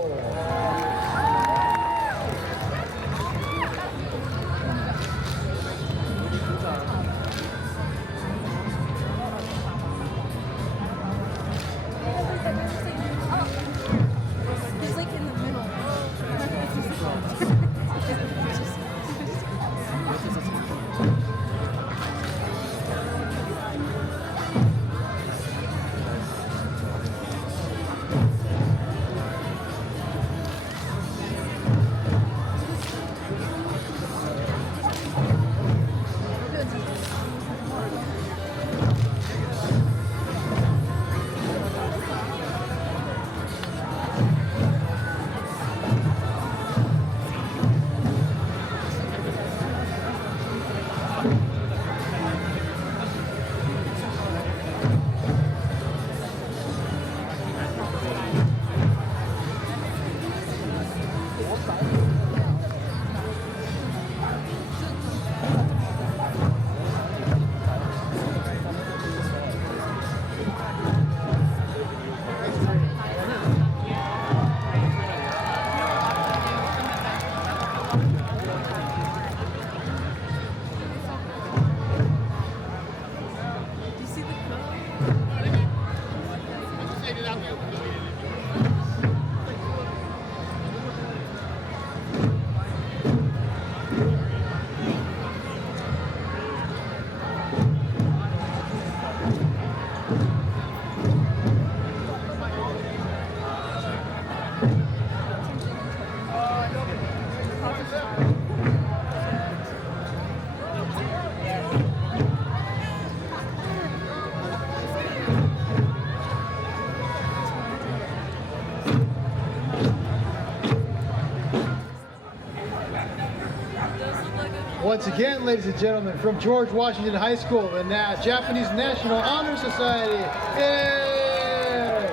Once again, ladies and gentlemen, from George Washington High School, the Japanese National Honor Society. Yay!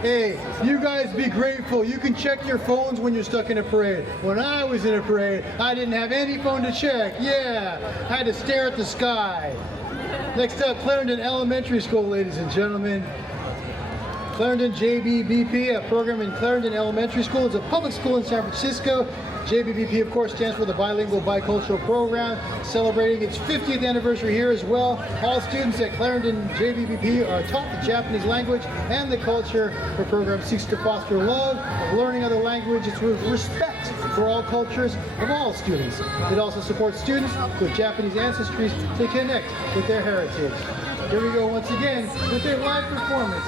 Hey, you guys be grateful. You can check your phones when you're stuck in a parade. When I was in a parade, I didn't have any phone to check. Yeah, I had to stare at the sky. Next up, Clarendon Elementary School, ladies and gentlemen. Clarendon JBBP, a program in Clarendon Elementary School. It's a public school in San Francisco. JBBP, of course, stands for the Bilingual Bicultural Program, celebrating its 50th anniversary here as well. All students at Clarendon JBBP are taught the Japanese language and the culture. The program seeks to foster love of learning other languages with respect for all cultures of all students. It also supports students with Japanese ancestries to connect with their heritage. Here we go once again with a live performance.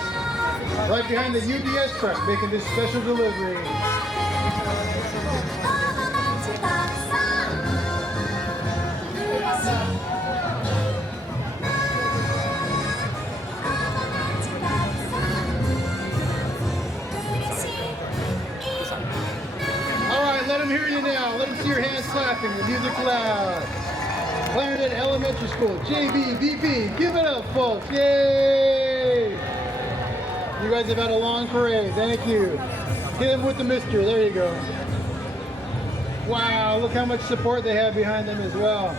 Right behind the UPS truck, making this special delivery. All right, let them hear you now. Let them see your hands clapping, the music loud. Clarendon Elementary School, JBBP. Give it up, folks. Yay! You guys have had a long parade. Thank you. Hit them with the mister. There you go. Wow, look how much support they have behind them as well.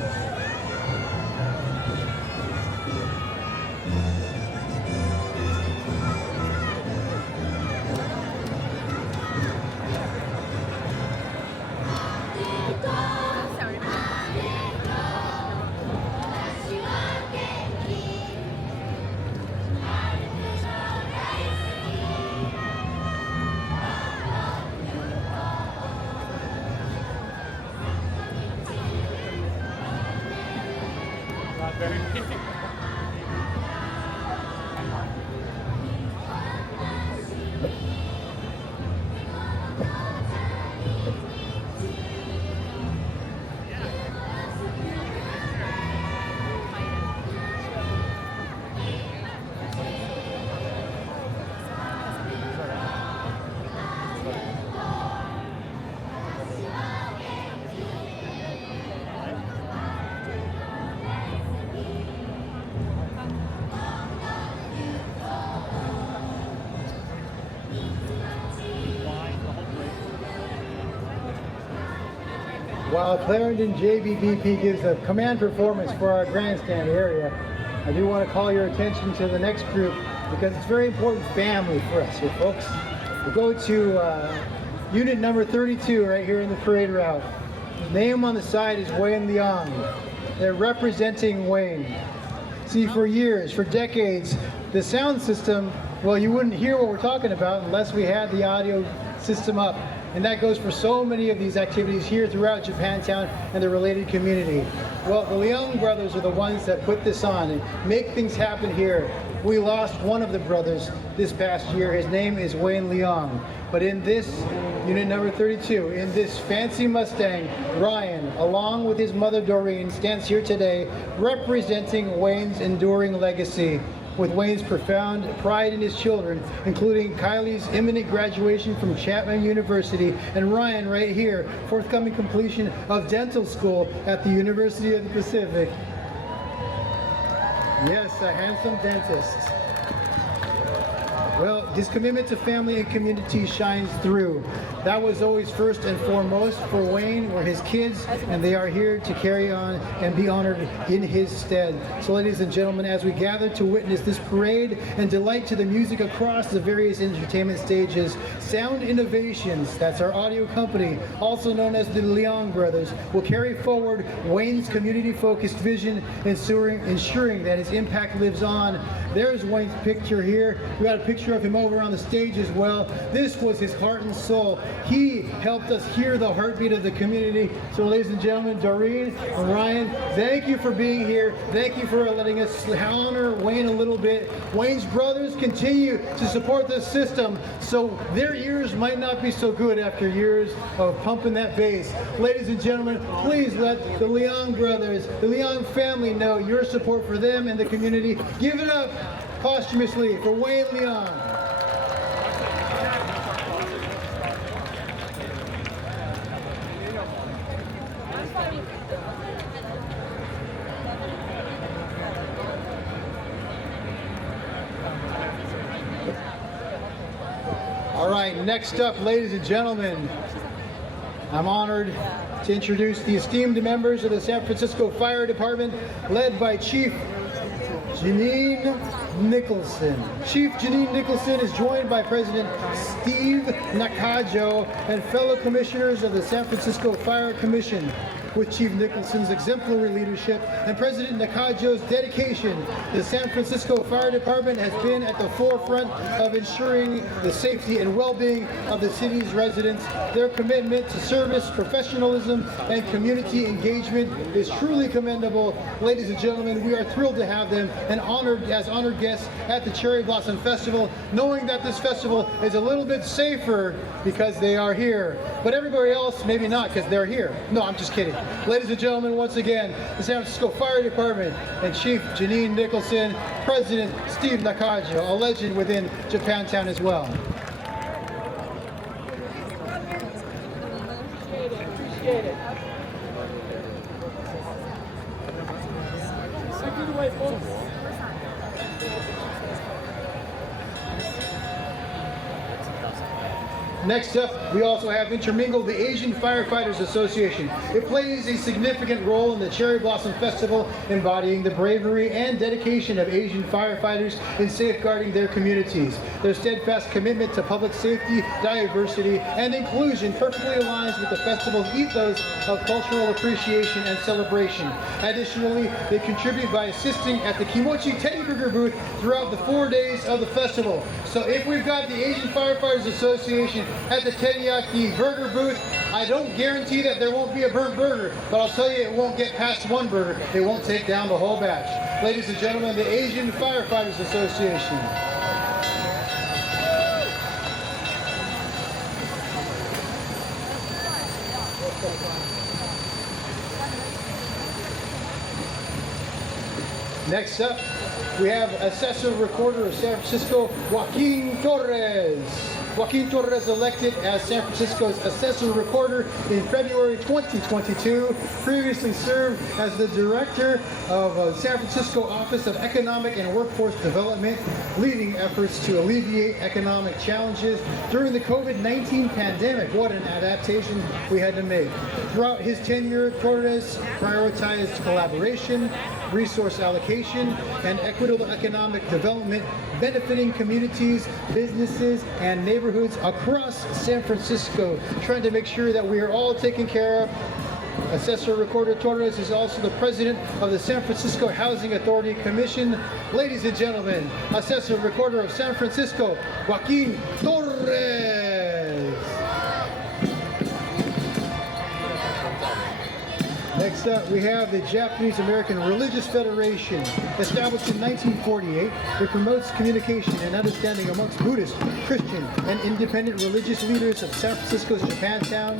While Clarendon JBBP gives a command performance for our grandstand area, I do want to call your attention to the next group because it's a very important family for us here, folks. We'll go to unit number 32 right here in the parade route. The name on the side is Wayne Leong. They're representing Wayne. See, for years, for decades, the sound system, well, you wouldn't hear what we're talking about unless we had the audio system up. And that goes for so many of these activities here throughout Japantown and the related community. Well, the Leong brothers are the ones that put this on and make things happen here. We lost one of the brothers this past year. His name is Wayne Leong. But in this unit number 32, in this fancy Mustang, Ryan, along with his mother Doreen, stands here today representing Wayne's enduring legacy. With Wayne's profound pride in his children, including Kylie's imminent graduation from Chapman University, and Ryan right here, forthcoming completion of dental school at the University of the Pacific. Yes, a handsome dentist. Well, his commitment to family and community shines through. That was always first and foremost for Wayne, were his kids, and they are here to carry on and be honored in his stead. So ladies and gentlemen, as we gather to witness this parade and delight to the music across the various entertainment stages, Sound Innovations, that's our audio company, also known as the Leong brothers, will carry forward Wayne's community-focused vision, ensuring that his impact lives on. There's Wayne's picture here. We got a picture of him over on the stage as well. This was his heart and soul. He helped us hear the heartbeat of the community. So ladies and gentlemen, Doreen and Ryan, thank you for being here. Thank you for letting us honor Wayne a little bit. Wayne's brothers continue to support this system, so their ears might not be so good after years of pumping that bass. Ladies and gentlemen, please let the Leong brothers, the Leong family know your support for them and the community. Give it up posthumously for Wayne Leong. All right, next up, ladies and gentlemen, I'm honored to introduce the esteemed members of the San Francisco Fire Department, led by Chief Janine Nicholson. Chief Janine Nicholson is joined by President Steve Nakajo and fellow commissioners of the San Francisco Fire Commission. With Chief Nicholson's exemplary leadership and President Nakajo's dedication, the San Francisco Fire Department has been at the forefront of ensuring the safety and well-being of the city's residents. Their commitment to service, professionalism, and community engagement is truly commendable. Ladies and gentlemen, we are thrilled to have them and honored as honored guests at the Cherry Blossom Festival, knowing that this festival is a little bit safer because they are here. But everybody else, maybe not, because they're here. No, I'm just kidding. Ladies and gentlemen, once again, the San Francisco Fire Department and Chief Janine Nicholson, President Steve Nakajo, a legend within Japantown as well. Appreciate it. Next up, we also have intermingled the Asian Firefighters Association. It plays a significant role in the Cherry Blossom Festival, embodying the bravery and dedication of Asian firefighters in safeguarding their communities. Their steadfast commitment to public safety, diversity, and inclusion perfectly aligns with the festival's ethos of cultural appreciation and celebration. Additionally, they contribute by assisting at the Kimochi Teddy Burger booth throughout the 4 days of the festival. So if we've got the Asian Firefighters Association at the teriyaki burger booth, I don't guarantee that there won't be a burnt burger, but I'll tell you it won't get past one burger. It won't take down the whole batch. Ladies and gentlemen, the Asian Firefighters Association. Next up, we have Assessor Recorder of San Francisco, Joaquin Torres. Joaquin Torres, elected as San Francisco's Assessor Recorder in February 2022, previously served as the Director of San Francisco Office of Economic and Workforce Development, leading efforts to alleviate economic challenges during the COVID-19 pandemic. What an adaptation we had to make. Throughout his tenure, Torres prioritized collaboration, resource allocation, and equitable economic development, benefiting communities, businesses, and neighborhoods across San Francisco, trying to make sure that we are all taken care of. Assessor Recorder Torres is also the president of the San Francisco Housing Authority Commission. Ladies and gentlemen, Assessor Recorder of San Francisco, Joaquin Torres. Next up, we have the Japanese American Religious Federation. Established in 1948, it promotes communication and understanding amongst Buddhist, Christian, and independent religious leaders of San Francisco's Japantown.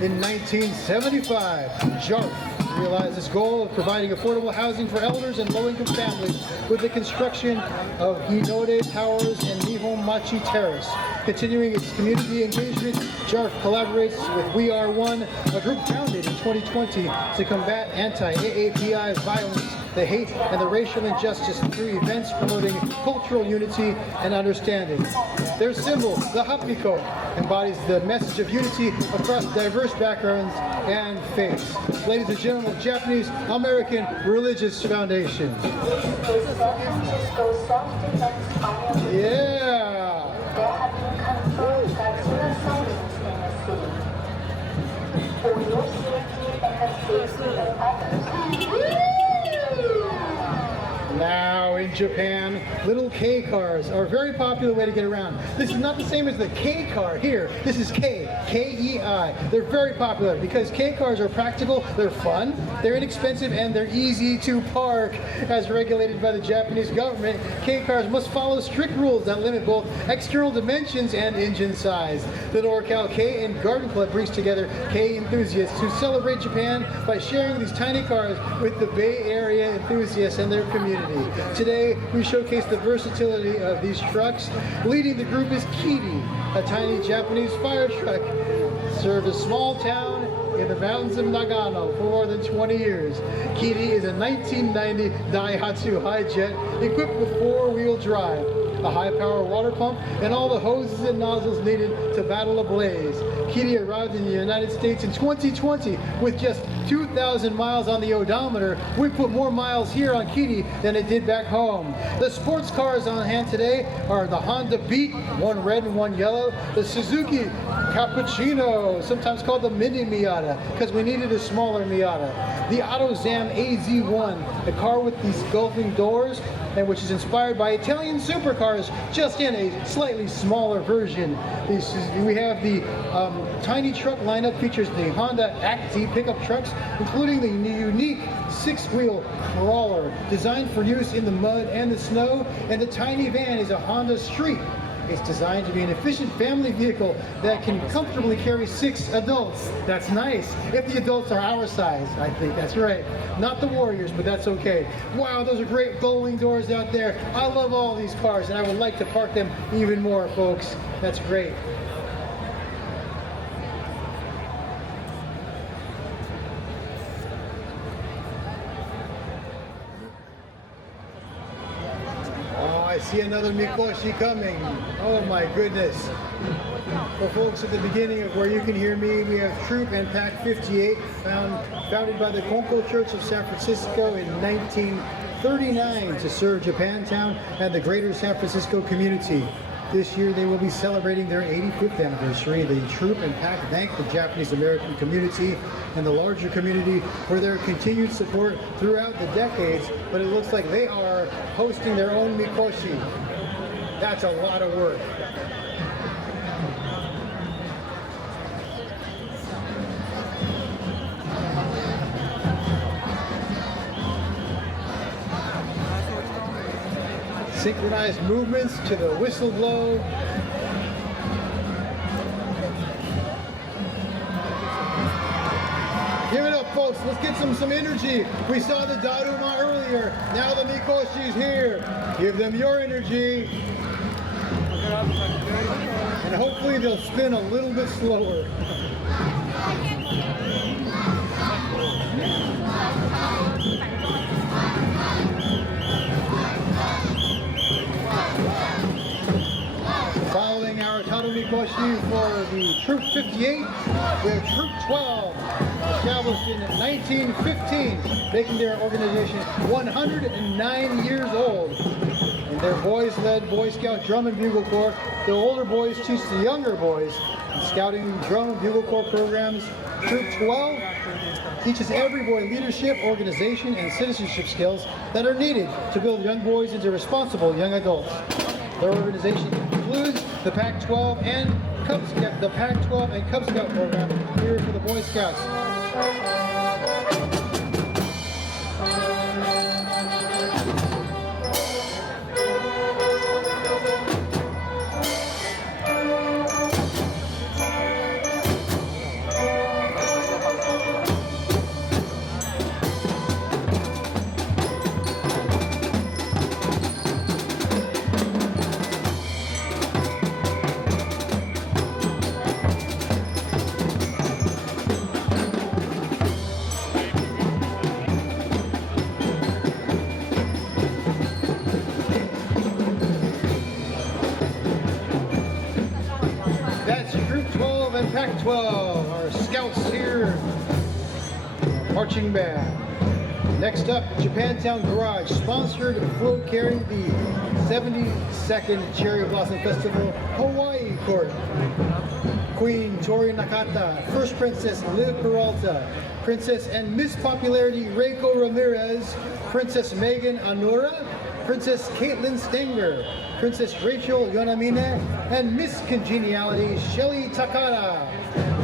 In 1975, JARF realized its goal of providing affordable housing for elders and low-income families with the construction of Hinode Towers and Nihon Machi Terrace. Continuing its community engagement, JARF collaborates with We Are One, a group founded in 2020 to combat anti-AAPI violence the hate and the racial injustice through events promoting cultural unity and understanding. Their symbol, the hapiko, embodies the message of unity across diverse backgrounds and faiths. Ladies and gentlemen, Japanese American Religious Foundation. Yeah! There have been confirmed that suicide incidents in the city. For your safety and the safety of others. Now in Japan, little K cars are a very popular way to get around. This is not the same as the K car here. This is K, K-E-I. They're very popular because K cars are practical, they're fun, they're inexpensive, and they're easy to park. As regulated by the Japanese government, K cars must follow strict rules that limit both external dimensions and engine size. The NorCal K and Garden Club brings together K enthusiasts who celebrate Japan by sharing these tiny cars with the Bay Area enthusiasts and their community. Today, we showcase the versatility of these trucks. Leading the group is Kiri, a tiny Japanese fire truck. Served a small town in the mountains of Nagano for more than 20 years. Kiri is a 1990 Daihatsu Hi-Jet equipped with four-wheel drive, a high-power water pump, and all the hoses and nozzles needed to battle a blaze. Kiri arrived in the United States in 2020 with just 2,000 miles on the odometer. We put more miles here on Kiri than it did back home. The sports cars on hand today are the Honda Beat, one red and one yellow, the Suzuki Cappuccino, sometimes called the Mini Miata, because we needed a smaller Miata. The AutoZam AZ1, a car with these gulfing doors, and which is inspired by Italian supercars, just in a slightly smaller version. We have the tiny truck lineup features the Honda Acti pickup trucks, including the unique six-wheel crawler designed for use in the mud and the snow, and the tiny van is a Honda Street. It's designed to be an efficient family vehicle that can comfortably carry 6 adults. That's nice. If the adults are our size, I think that's right. Not the warriors, but that's okay. Wow, those are great gullwing doors out there. I love all these cars, and I would like to park them even more, folks. That's great. I see another Mikoshi coming. Oh my goodness. For folks at the beginning of where you can hear me, we have Troop and Pack 58, founded by the Consul Church of San Francisco in 1939 to serve Japantown and the greater San Francisco community. This year they will be celebrating their 85th anniversary. The Troop and Pack thank the Japanese American community and the larger community for their continued support throughout the decades, but it looks like they are hosting their own Mikoshi. That's a lot of work. Synchronized movements to the whistle blow. Give it up, folks. Let's get some energy. We saw the Daruma earlier. Now the Mikoshi's here. Give them your energy. And hopefully they'll spin a little bit slower. Following our Tado Mikoshi for the Troop 58, we have Troop 12, established in 1915, making their organization 109 years old. And their boys-led Boy Scout Drum and Bugle Corps, the older boys teach the younger boys in scouting drum and bugle corps programs. Troop 12 teaches every boy leadership, organization, and citizenship skills that are needed to build young boys into responsible young adults. Their organization includes the Pac-12 and Cub Scout, the Pac-12 and Cub Scout program here for the Boy Scouts. 12, our scouts here, marching band. Next up, Japantown Garage, sponsored float carrying the 72nd Cherry Blossom Festival Hawaii Court. Queen Tori Nakata, First Princess Liv Peralta, Princess and Miss Popularity Reiko Ramirez, Princess Megan Anura, Princess Caitlin Stenger, Princess Rachel Yonamine, and Miss Congeniality Shelly Takada.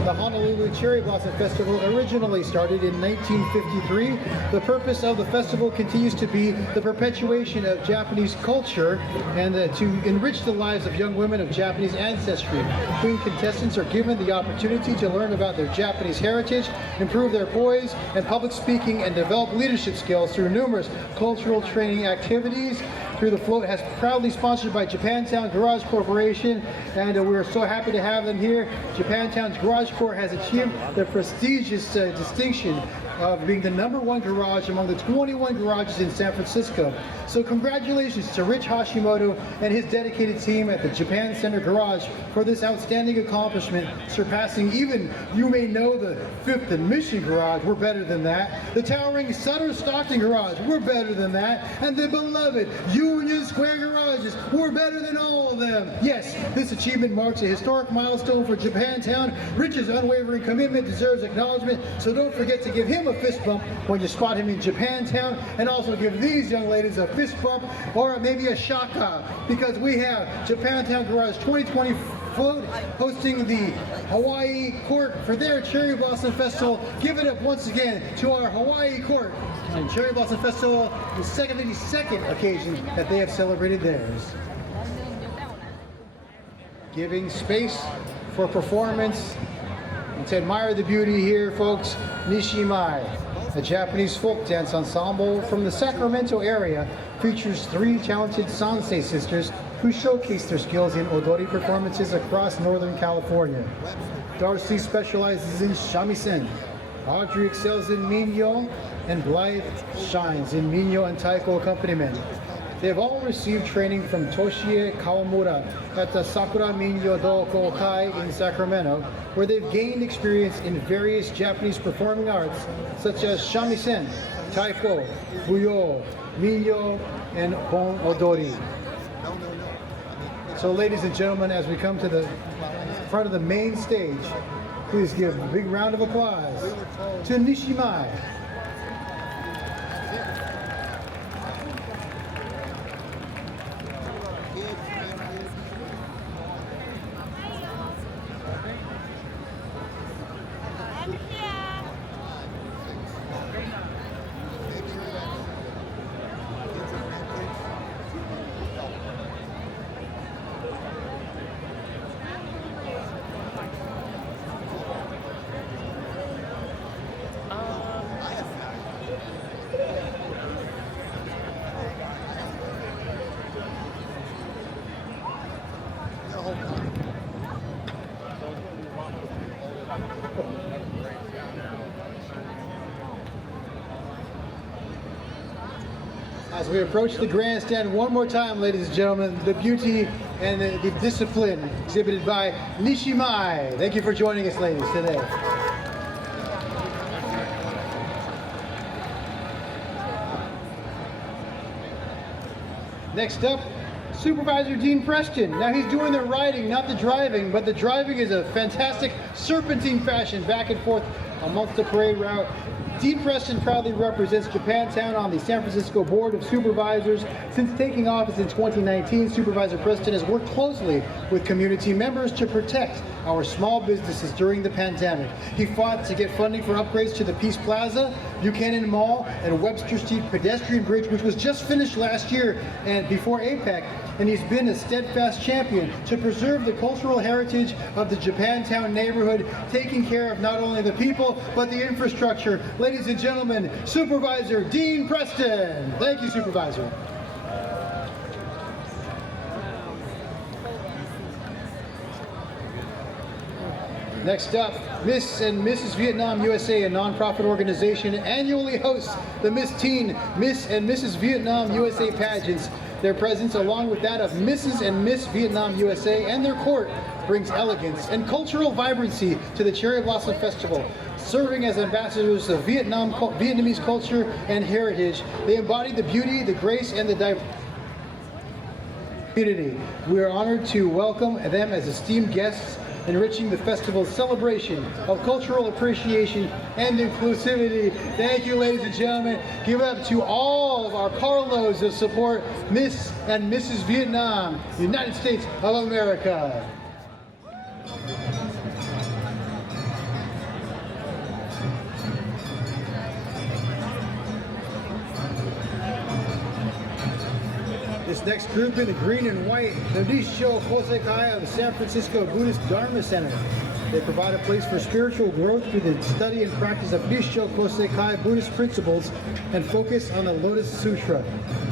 The Honolulu Cherry Blossom Festival originally started in 1953. The purpose of the festival continues to be the perpetuation of Japanese culture and to enrich the lives of young women of Japanese ancestry. Queen contestants are given the opportunity to learn about their Japanese heritage, improve their poise and public speaking, and develop leadership skills through numerous cultural training activities. Through the Float has proudly sponsored by Japantown Garage Corporation, and we're so happy to have them here. Japantown's Garage Corp has achieved the prestigious distinction of being the #1 garage among the 21 garages in San Francisco. So congratulations to Rich Hashimoto and his dedicated team at the Japan Center Garage for this outstanding accomplishment, surpassing even, you may know, the 5th and Mission Garage. We're better than that. The towering Sutter Stockton Garage. We're better than that. And the beloved Union Square Garages. We're better than all of them. Yes, this achievement marks a historic milestone for Japantown. Rich's unwavering commitment deserves acknowledgement, so don't forget to give him a fist bump when you spot him in Japantown, and also give these young ladies a fist bump or maybe a shaka, because we have Japantown Garage 2020 Float hosting the Hawaii Court for their Cherry Blossom Festival. Give it up once again to our Hawaii Court and Cherry Blossom Festival, the 72nd occasion that they have celebrated theirs. Giving space for performance and to admire the beauty here, folks, Nishimai, a Japanese folk dance ensemble from the Sacramento area, features 3 talented Sansei sisters who showcase their skills in odori performances across Northern California. Darcy specializes in shamisen, Audrey excels in minyo, and Blythe shines in minyo and taiko accompaniment. They have all received training from Toshie Kawamura at the Sakura Minyo Doko Kai in Sacramento, where they've gained experience in various Japanese performing arts such as shamisen, taiko, buyo, minyo, and bon odori. So ladies and gentlemen, as we come to the front of the main stage, please give a big round of applause to Nishimai. As we approach the grandstand one more time, ladies and gentlemen, the beauty and the discipline exhibited by Nishimai. Thank you for joining us, ladies, today. Next up, Supervisor Dean Preston. Now he's doing the riding, not the driving, but the driving is a fantastic serpentine fashion back and forth amongst the parade route. Dean Preston proudly represents Japantown on the San Francisco Board of Supervisors. Since taking office in 2019, Supervisor Preston has worked closely with community members to protect our small businesses during the pandemic. He fought to get funding for upgrades to the Peace Plaza, Buchanan Mall, and Webster Street pedestrian bridge, which was just finished last year and before APEC. And he's been a steadfast champion to preserve the cultural heritage of the Japantown neighborhood, taking care of not only the people, but the infrastructure. Ladies and gentlemen, Supervisor Dean Preston. Thank you, Supervisor. Next up, Miss and Mrs. Vietnam USA, a nonprofit organization, annually hosts the Miss Teen, Miss and Mrs. Vietnam USA pageants Their presence, along with that of Mrs. and Miss Vietnam USA and their court, brings elegance and cultural vibrancy to the Cherry Blossom Festival. Serving as ambassadors of Vietnamese culture and heritage, they embody the beauty, the grace, and the diversity. We are honored to welcome them as esteemed guests, enriching the festival's celebration of cultural appreciation and inclusivity. Thank you, ladies and gentlemen. Give it up to all of our carloads of support, Miss and Mrs. Vietnam, United States of America. This next group in the green and white, the Nisho Kosekai of the San Francisco Buddhist Dharma Center. They provide a place for spiritual growth through the study and practice of Nisho Kosekai Buddhist principles and focus on the Lotus Sutra.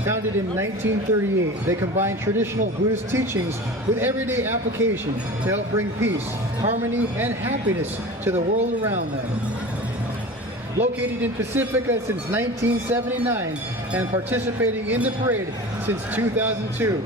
Founded in 1938, they combine traditional Buddhist teachings with everyday application to help bring peace, harmony, and happiness to the world around them. Located in Pacifica since 1979 and participating in the parade since 2002.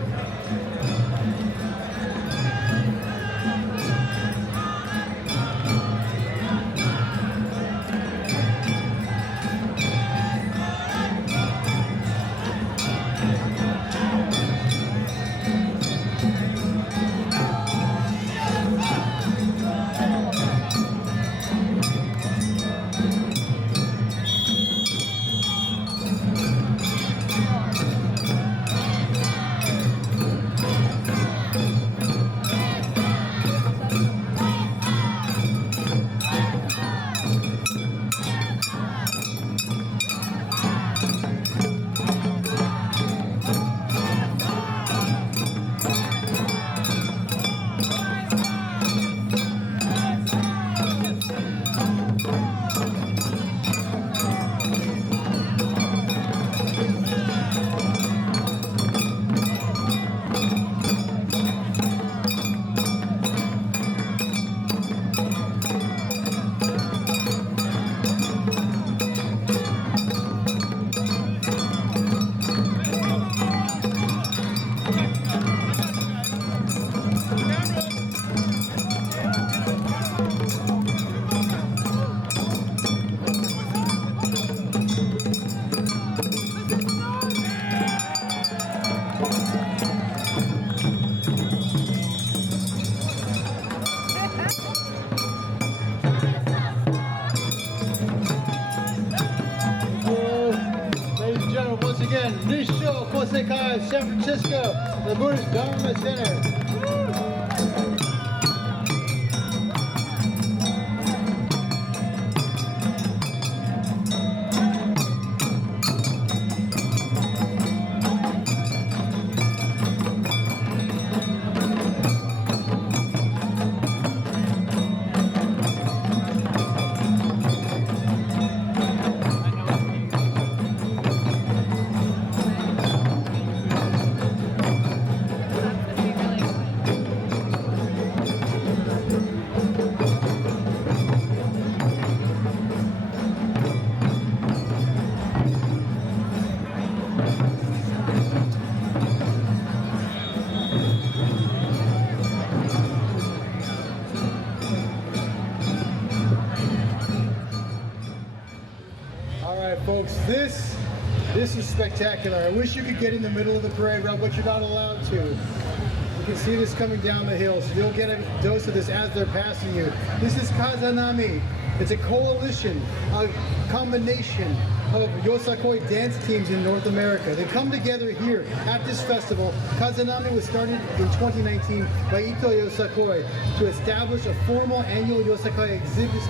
San Francisco, the Buddhist Dharma Center. Folks, this is spectacular. I wish you could get in the middle of the parade route, but you're not allowed to. You can see this coming down the hill, so you'll get a dose of this as they're passing you. This is Kazanami. It's a coalition, a combination of Yosakoi dance teams in North America. They come together here at this festival. Kazanami was started in 2019 by Ito Yosakoi to establish a formal annual Yosakoi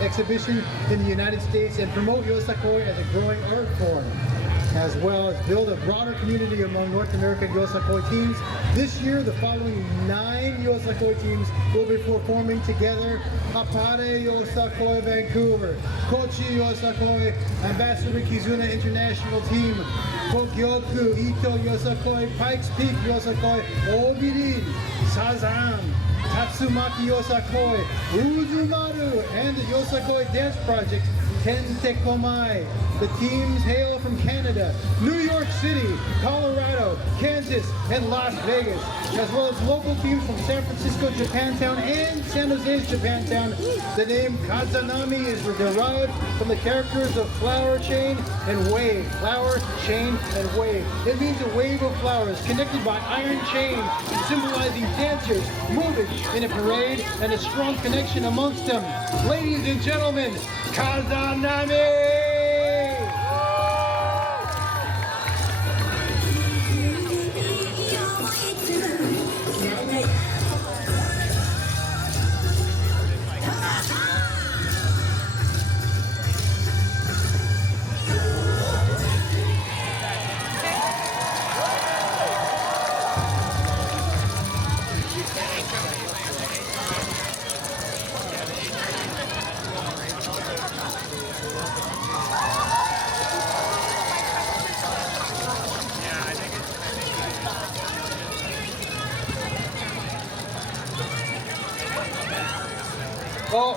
exhibition in the United States and promote Yosakoi as a growing art form, as well as build a broader community among North American Yosakoi teams. This year, the following 9 Yosakoi teams will be performing together: Hapare Yosakoi Vancouver, Kochi Yosakoi, Ambassador Kizuna International Team, Kokyoku Ito Yosakoi, Pikes Peak Yosakoi, Obirin, Sazan, Tatsumaki Yosakoi, Uzumaru, and the Yosakoi Dance Project Tentekomai. The teams hail from Canada, New York City, Colorado, Kansas, and Las Vegas, as well as local teams from San Francisco, Japantown, and San Jose's Japantown. The name Kazanami is derived from the characters of flower chain and wave. Flower, chain, and wave. It means a wave of flowers connected by iron chains, symbolizing dancers moving in a parade and a strong connection amongst them. Ladies and gentlemen, Kazanami! Oh,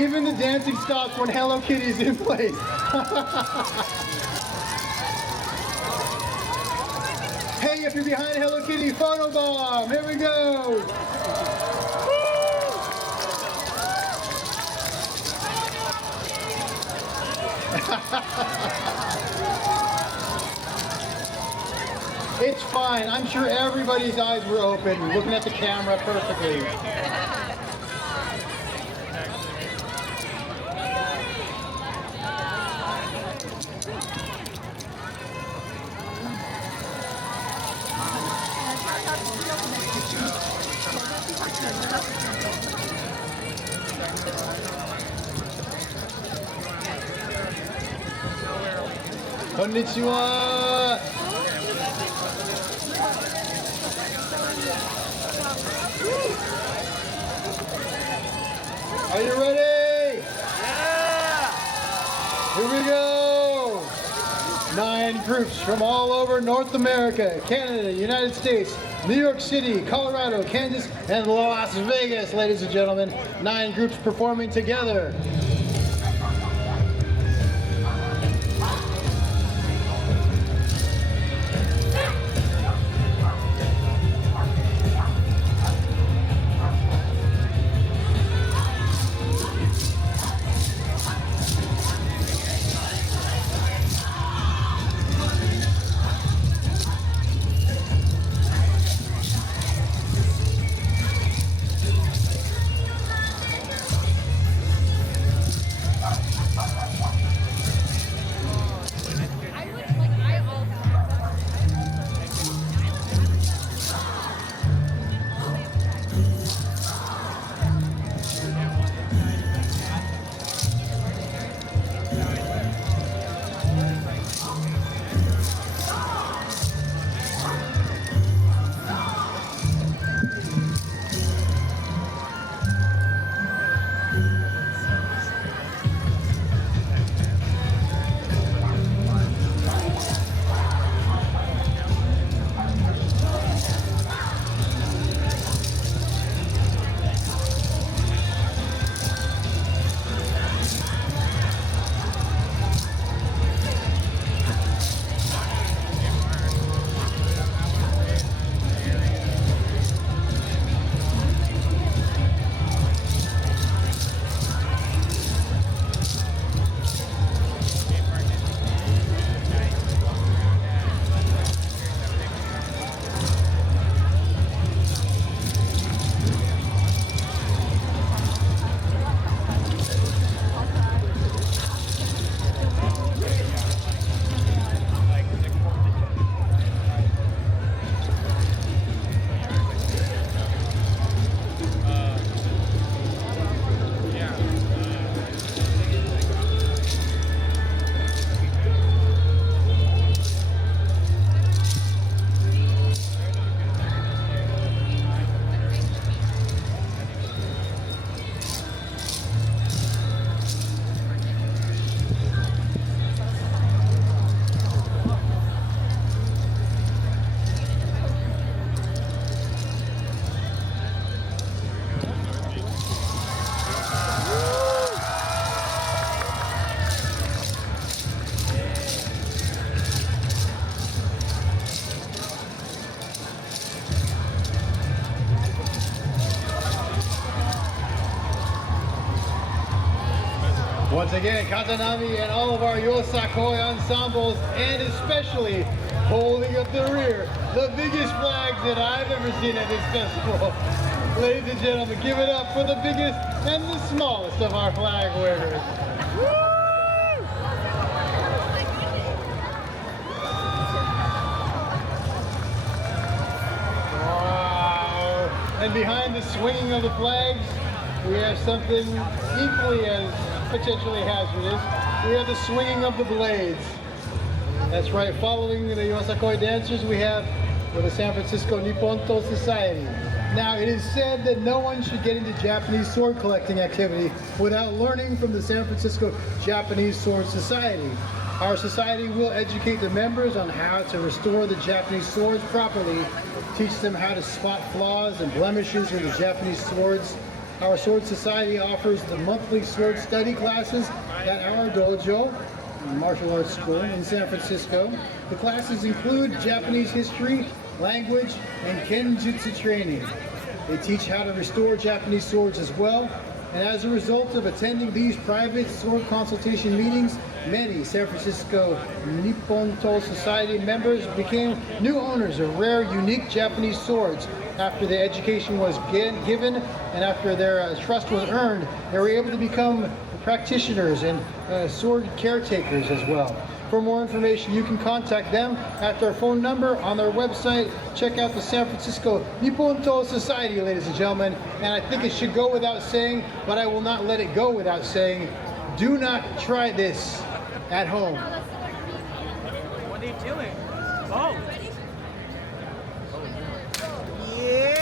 even the dancing stops when Hello Kitty's in place. Hey, if you're behind Hello Kitty, photo bomb. Here we go. It's fine. I'm sure everybody's eyes were open, looking at the camera perfectly. Konnichiwa! Are you ready? Yeah! Here we go! 9 groups from all over North America, Canada, United States, New York City, Colorado, Kansas, and Las Vegas, ladies and gentlemen. 9 groups performing together. Once again, Kazanami and all of our Yosakoi ensembles, and especially holding up the rear, the biggest flags that I've ever seen at this festival. Ladies and gentlemen, give it up for the biggest and the smallest of our flag wearers. Wow. And behind the swinging of the flags, we have something equally as potentially hazardous. We have the swinging of the blades. That's right, following the Yosakoi dancers, we have the San Francisco Nipponto Society. Now, it is said that no one should get into Japanese sword collecting activity without learning from the San Francisco Japanese Sword Society. Our society will educate the members on how to restore the Japanese swords properly, teach them how to spot flaws and blemishes in the Japanese swords. Our Sword Society offers the monthly sword study classes at our dojo, martial arts school in San Francisco. The classes include Japanese history, language, and kenjutsu training. They teach how to restore Japanese swords as well. And as a result of attending these private sword consultation meetings, many San Francisco Nipponto Society members became new owners of rare, unique Japanese swords. After the education was given and after their trust was earned, they were able to become practitioners and sword caretakers as well. For more information, you can contact them at their phone number on their website. Check out the San Francisco Nipponto Society, ladies and gentlemen. And I think it should go without saying, but I will not let it go without saying, do not try this at home. What are you doing? Oh. Yeah.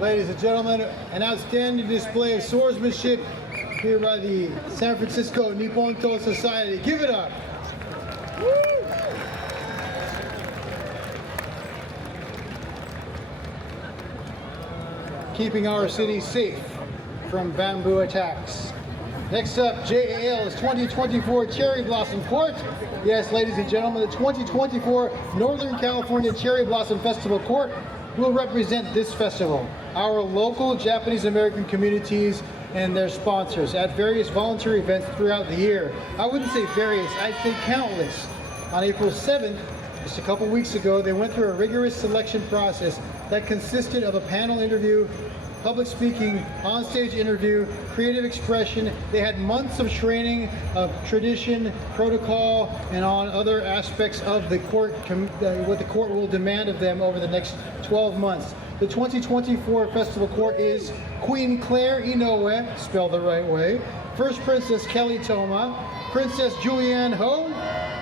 Ladies and gentlemen, an outstanding display of swordsmanship here by the San Francisco Nipponto Society. Give it up. Keeping our city safe from bamboo attacks. Next up, JAL's 2024 Cherry Blossom Court. Yes, ladies and gentlemen, the 2024 Northern California Cherry Blossom Festival Court will represent this festival, our local Japanese American communities and their sponsors at various volunteer events throughout the year. I wouldn't say various, I'd say countless. On April 7th, just a couple weeks ago, they went through a rigorous selection process that consisted of a panel interview, public speaking, onstage interview, creative expression. They had months of training of tradition, protocol, and on other aspects of the court, what the court will demand of them over the next 12 months. The 2024 Festival Court is Queen Claire Inoue, spelled the right way, First Princess Kelly Toma, Princess Julianne Ho,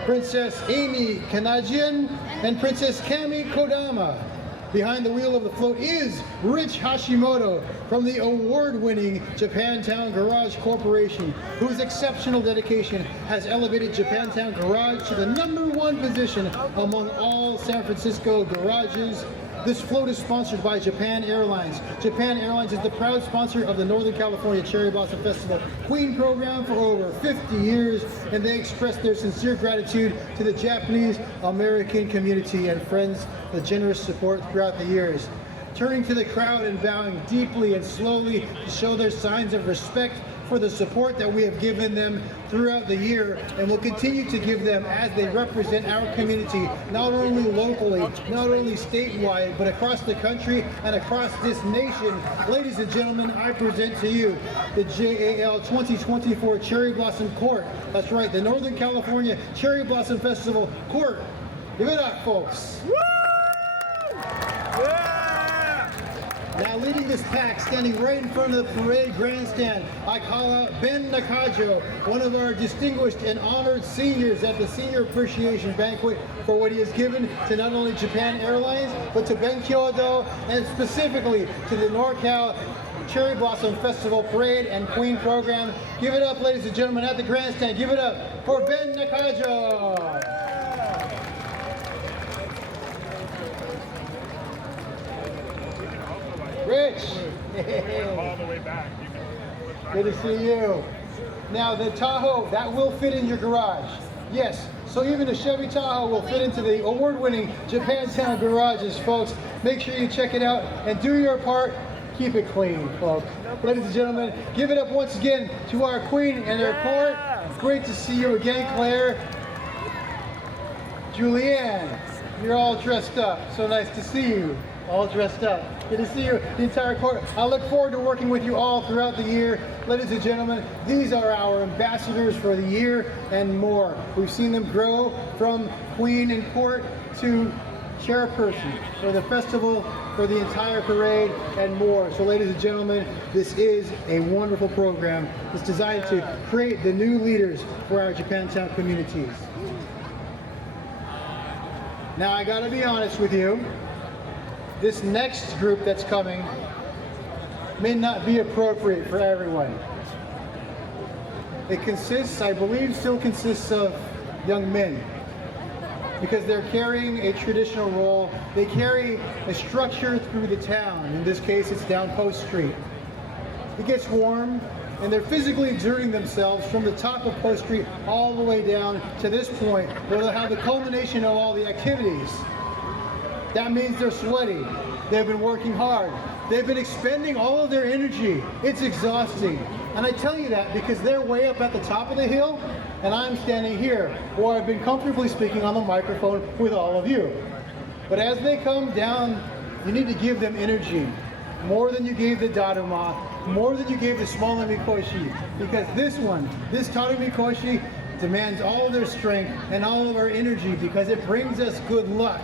Princess Amy Kanajian, and Princess Kami Kodama. Behind the wheel of the float is Rich Hashimoto from the award-winning Japantown Garage Corporation, whose exceptional dedication has elevated Japantown Garage to the #1 position among all San Francisco garages This float is sponsored by Japan Airlines. Japan Airlines is the proud sponsor of the Northern California Cherry Blossom Festival Queen program for over 50 years, and they express their sincere gratitude to the Japanese American community and friends for the generous support throughout the years. Turning to the crowd and bowing deeply and slowly to show their signs of respect for the support that we have given them throughout the year and will continue to give them as they represent our community, not only locally, not only statewide, but across the country and across this nation. Ladies and gentlemen, I present to you the JAL 2024 Cherry Blossom Court. That's right, the Northern California Cherry Blossom Festival Court. Give it up, folks. Now leading this pack, standing right in front of the parade grandstand, I call out Ben Nakajo, one of our distinguished and honored seniors at the Senior Appreciation Banquet for what he has given to not only Japan Airlines, but to Ben Kyodo, and specifically to the NorCal Cherry Blossom Festival Parade and Queen Program. Give it up, ladies and gentlemen, at the grandstand. Give it up for Ben Nakajo. Rich! All the way back. Good to see you. Now the Tahoe, that will fit in your garage. Yes, so even the Chevy Tahoe will fit into the award-winning Japantown garages, folks. Make sure you check it out and do your part. Keep it clean, folks. Ladies and gentlemen, give it up once again to our queen and her court. Great to see you again, Claire. Julianne, you're all dressed up. So nice to see you. All dressed up. Good to see you, the entire court. I look forward to working with you all throughout the year. Ladies and gentlemen, these are our ambassadors for the year and more. We've seen them grow from queen and court to chairperson for the festival, for the entire parade, and more. So ladies and gentlemen, this is a wonderful program. It's designed to create the new leaders for our Japantown communities. Now I gotta be honest with you. This next group that's coming may not be appropriate for everyone. It consists, I believe, still consists of young men because they're carrying a traditional role. They carry a structure through the town. In this case, it's down Post Street. It gets warm and they're physically exerting themselves from the top of Post Street all the way down to this point where they'll have the culmination of all the activities. That means they're sweaty. They've been working hard. They've been expending all of their energy. It's exhausting. And I tell you that because they're way up at the top of the hill and I'm standing here where I've been comfortably speaking on the microphone with all of you. But as they come down, you need to give them energy. More than you gave the Daruma, more than you gave the smaller Mikoshi. Because this one, this Taru Mikoshi, demands all of their strength and all of our energy because it brings us good luck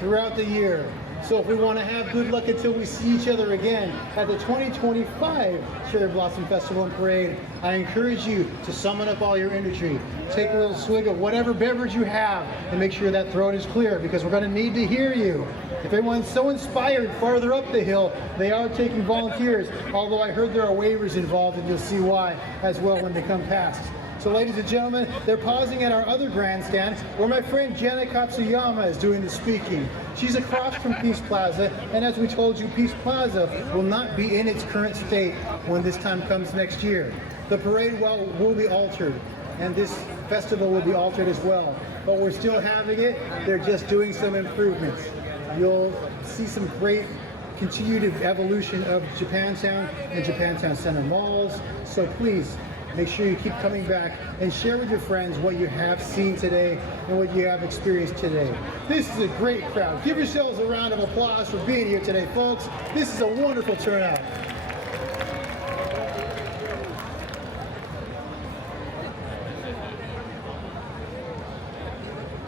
throughout the year. So if we want to have good luck until we see each other again at the 2025 Cherry Blossom Festival and Parade, I encourage you to summon up all your energy. Take a little swig of whatever beverage you have and make sure that throat is clear because we're going to need to hear you. If anyone's so inspired farther up the hill, they are taking volunteers, although I heard there are waivers involved and you'll see why as well when they come past. So ladies and gentlemen, they're pausing at our other grandstand where my friend Janet Katsuyama is doing the speaking. She's across from Peace Plaza, and as we told you, Peace Plaza will not be in its current state when this time comes next year. The parade will be altered, and this festival will be altered as well. But we're still having it, they're just doing some improvements. You'll see some great continued evolution of Japantown and Japantown Center malls, so please, make sure you keep coming back and share with your friends what you have seen today and what you have experienced today. This is a great crowd. Give yourselves a round of applause for being here today, folks. This is a wonderful turnout.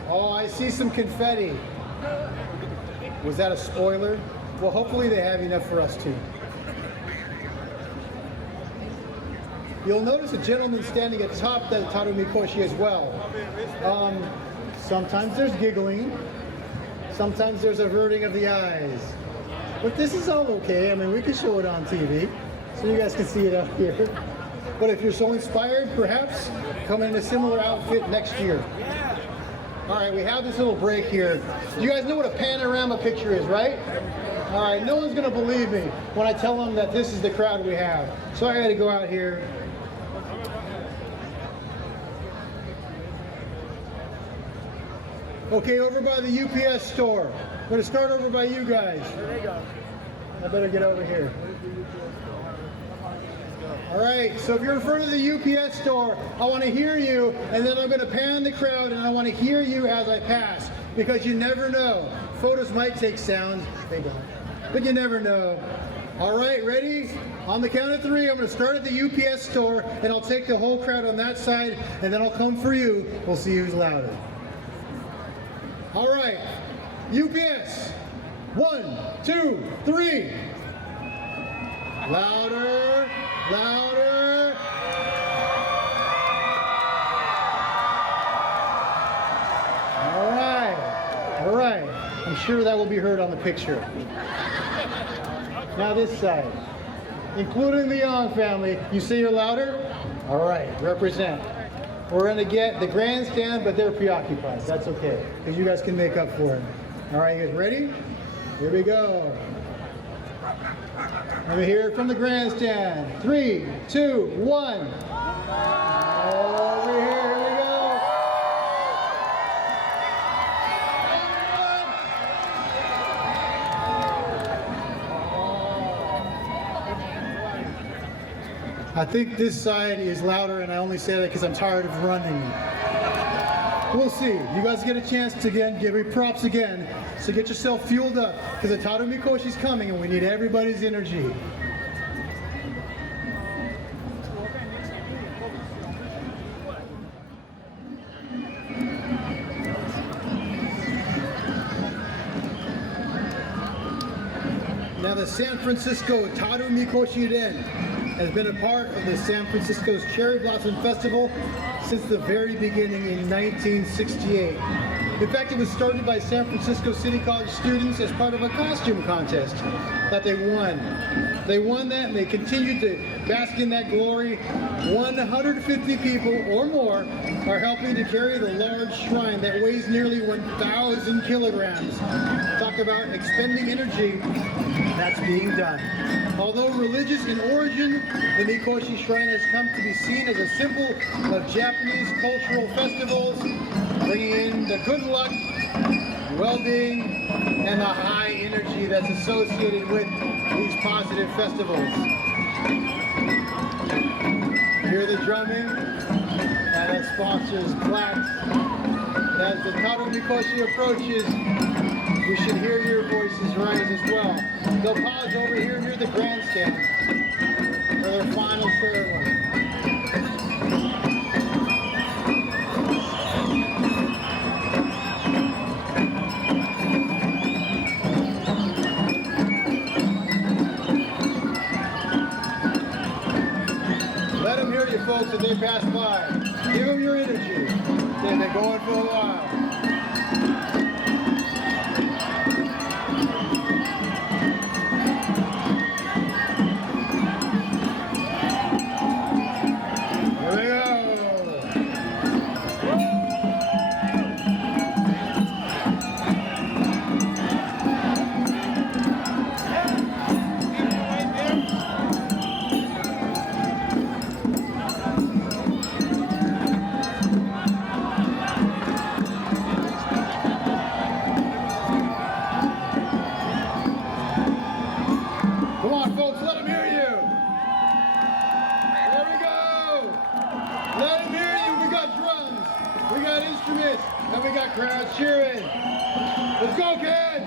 Oh, I see some confetti. Was that a spoiler? Well, hopefully they have enough for us too. You'll notice a gentleman standing at top of the Taru Mikoshi as well. Sometimes there's giggling, sometimes there's averting of the eyes. But this is all okay. I mean, we can show it on TV, so you guys can see it out here. But if you're so inspired, perhaps come in a similar outfit next year. All right, we have this little break here. You guys know what a panorama picture is, right? All right, no one's gonna believe me when I tell them that this is the crowd we have. So I gotta go out here. Okay, over by the UPS store. I'm gonna start over by you guys. There they go. I better get over here. All right, so if you're in front of the UPS store, I want to hear you, and then I'm going to pan the crowd, and I want to hear you as I pass, because you never know. Photos might take sound, they don't, but you never know. All right, ready? On the count of 3, I'm going to start at the UPS store, and I'll take the whole crowd on that side, and then I'll come for you. We'll see who's louder. All right, UPS. 1, 2, 3. Louder, louder. All right. I'm sure that will be heard on the picture. Now this side, including the Leong family. You say you're louder? All right, represent. We're gonna get the grandstand, but they're preoccupied. That's okay, because you guys can make up for it. All right, you guys ready? Here we go. Let me hear it from the grandstand. 3, 2, 1. Over here we go. I think this side is louder, and I only say that because I'm tired of running. We'll see. You guys get a chance to again give me props again. So get yourself fueled up, because the Taro Mikoshi's coming and we need everybody's energy. Now the San Francisco Taro Mikoshi Den has been a part of the San Francisco's Cherry Blossom Festival since the very beginning in 1968. In fact, it was started by San Francisco City College students as part of a costume contest that they won. They won that and they continued to bask in that glory. 150 people or more are helping to carry the large shrine that weighs nearly 1,000 kilograms. Talk about expending energy, that's being done. Although religious in origin, the Mikoshi Shrine has come to be seen as a symbol of Japanese cultural festivals, bringing in the good luck, well-being, and the high energy that's associated with these positive festivals. Hear the drumming, and as sponsors clap. As the Taro Mikoshi approaches, we should hear your voices rise as well. They'll pause over here near the grandstand for their final ceremony. Let them hear you, folks, as they pass by. Give them your energy. They've been going for a while. Crowd cheering. Let's go, kid!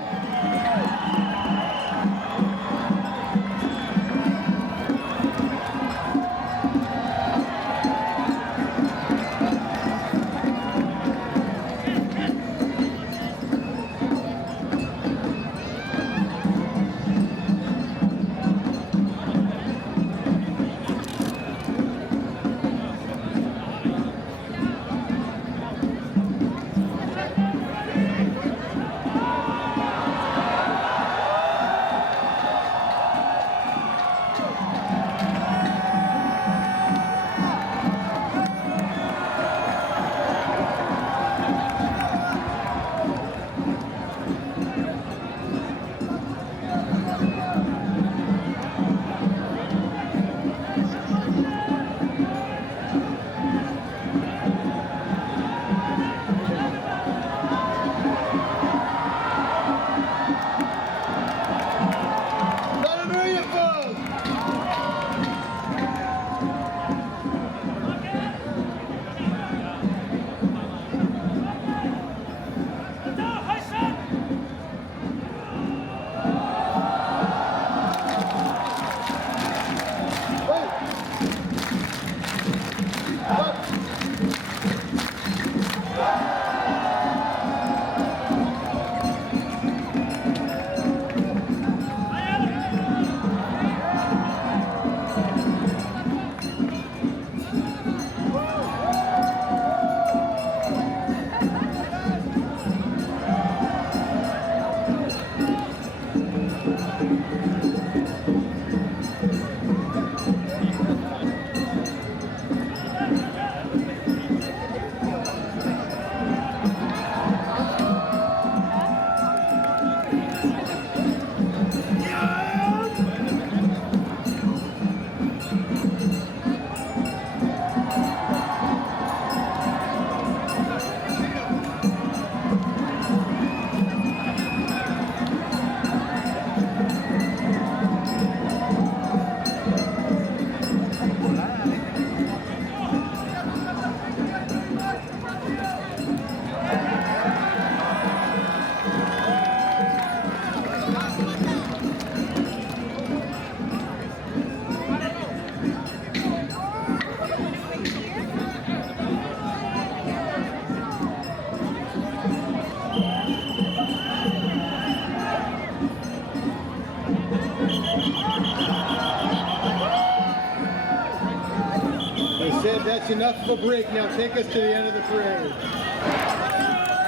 They said that's enough of a break. Now take us to the end of the parade.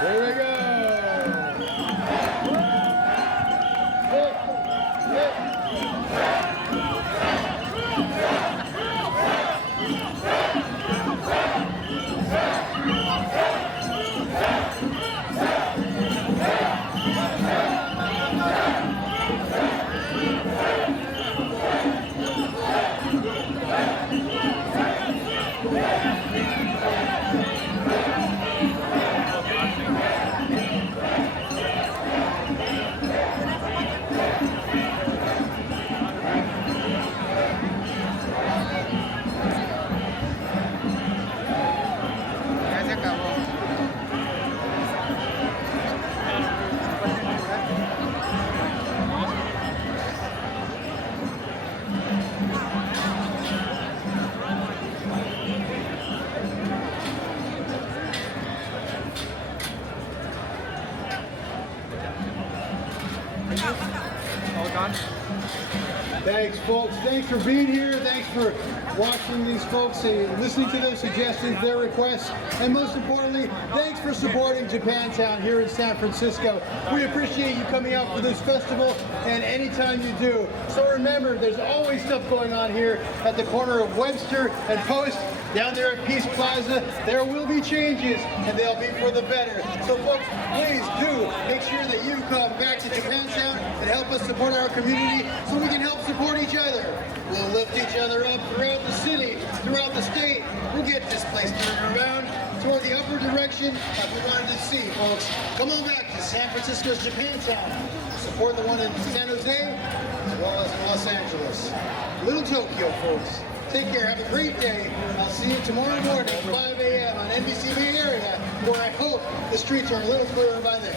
Here we go. All done? Thanks, folks. Thanks for being here. Thanks for watching these folks, listening to their suggestions, their requests, and most importantly, thanks for supporting Japantown here in San Francisco. We appreciate you coming out for this festival, and anytime you do. So remember, there's always stuff going on here at the corner of Webster and Post. Down there at Peace Plaza, there will be changes, and they'll be for the better. So folks, please do make sure that you come back to Japantown and help us support our community so we can help support each other. We'll lift each other up throughout the city, throughout the state. We'll get this place turned around toward the upward direction like we wanted to see, folks. Come on back to San Francisco's Japantown. Support the one in San Jose as well as in Los Angeles. Little Tokyo, folks. Take care. Have a great day. I'll see you tomorrow morning, 5 a.m. on NBC Bay Area, where I hope the streets are a little clearer by then.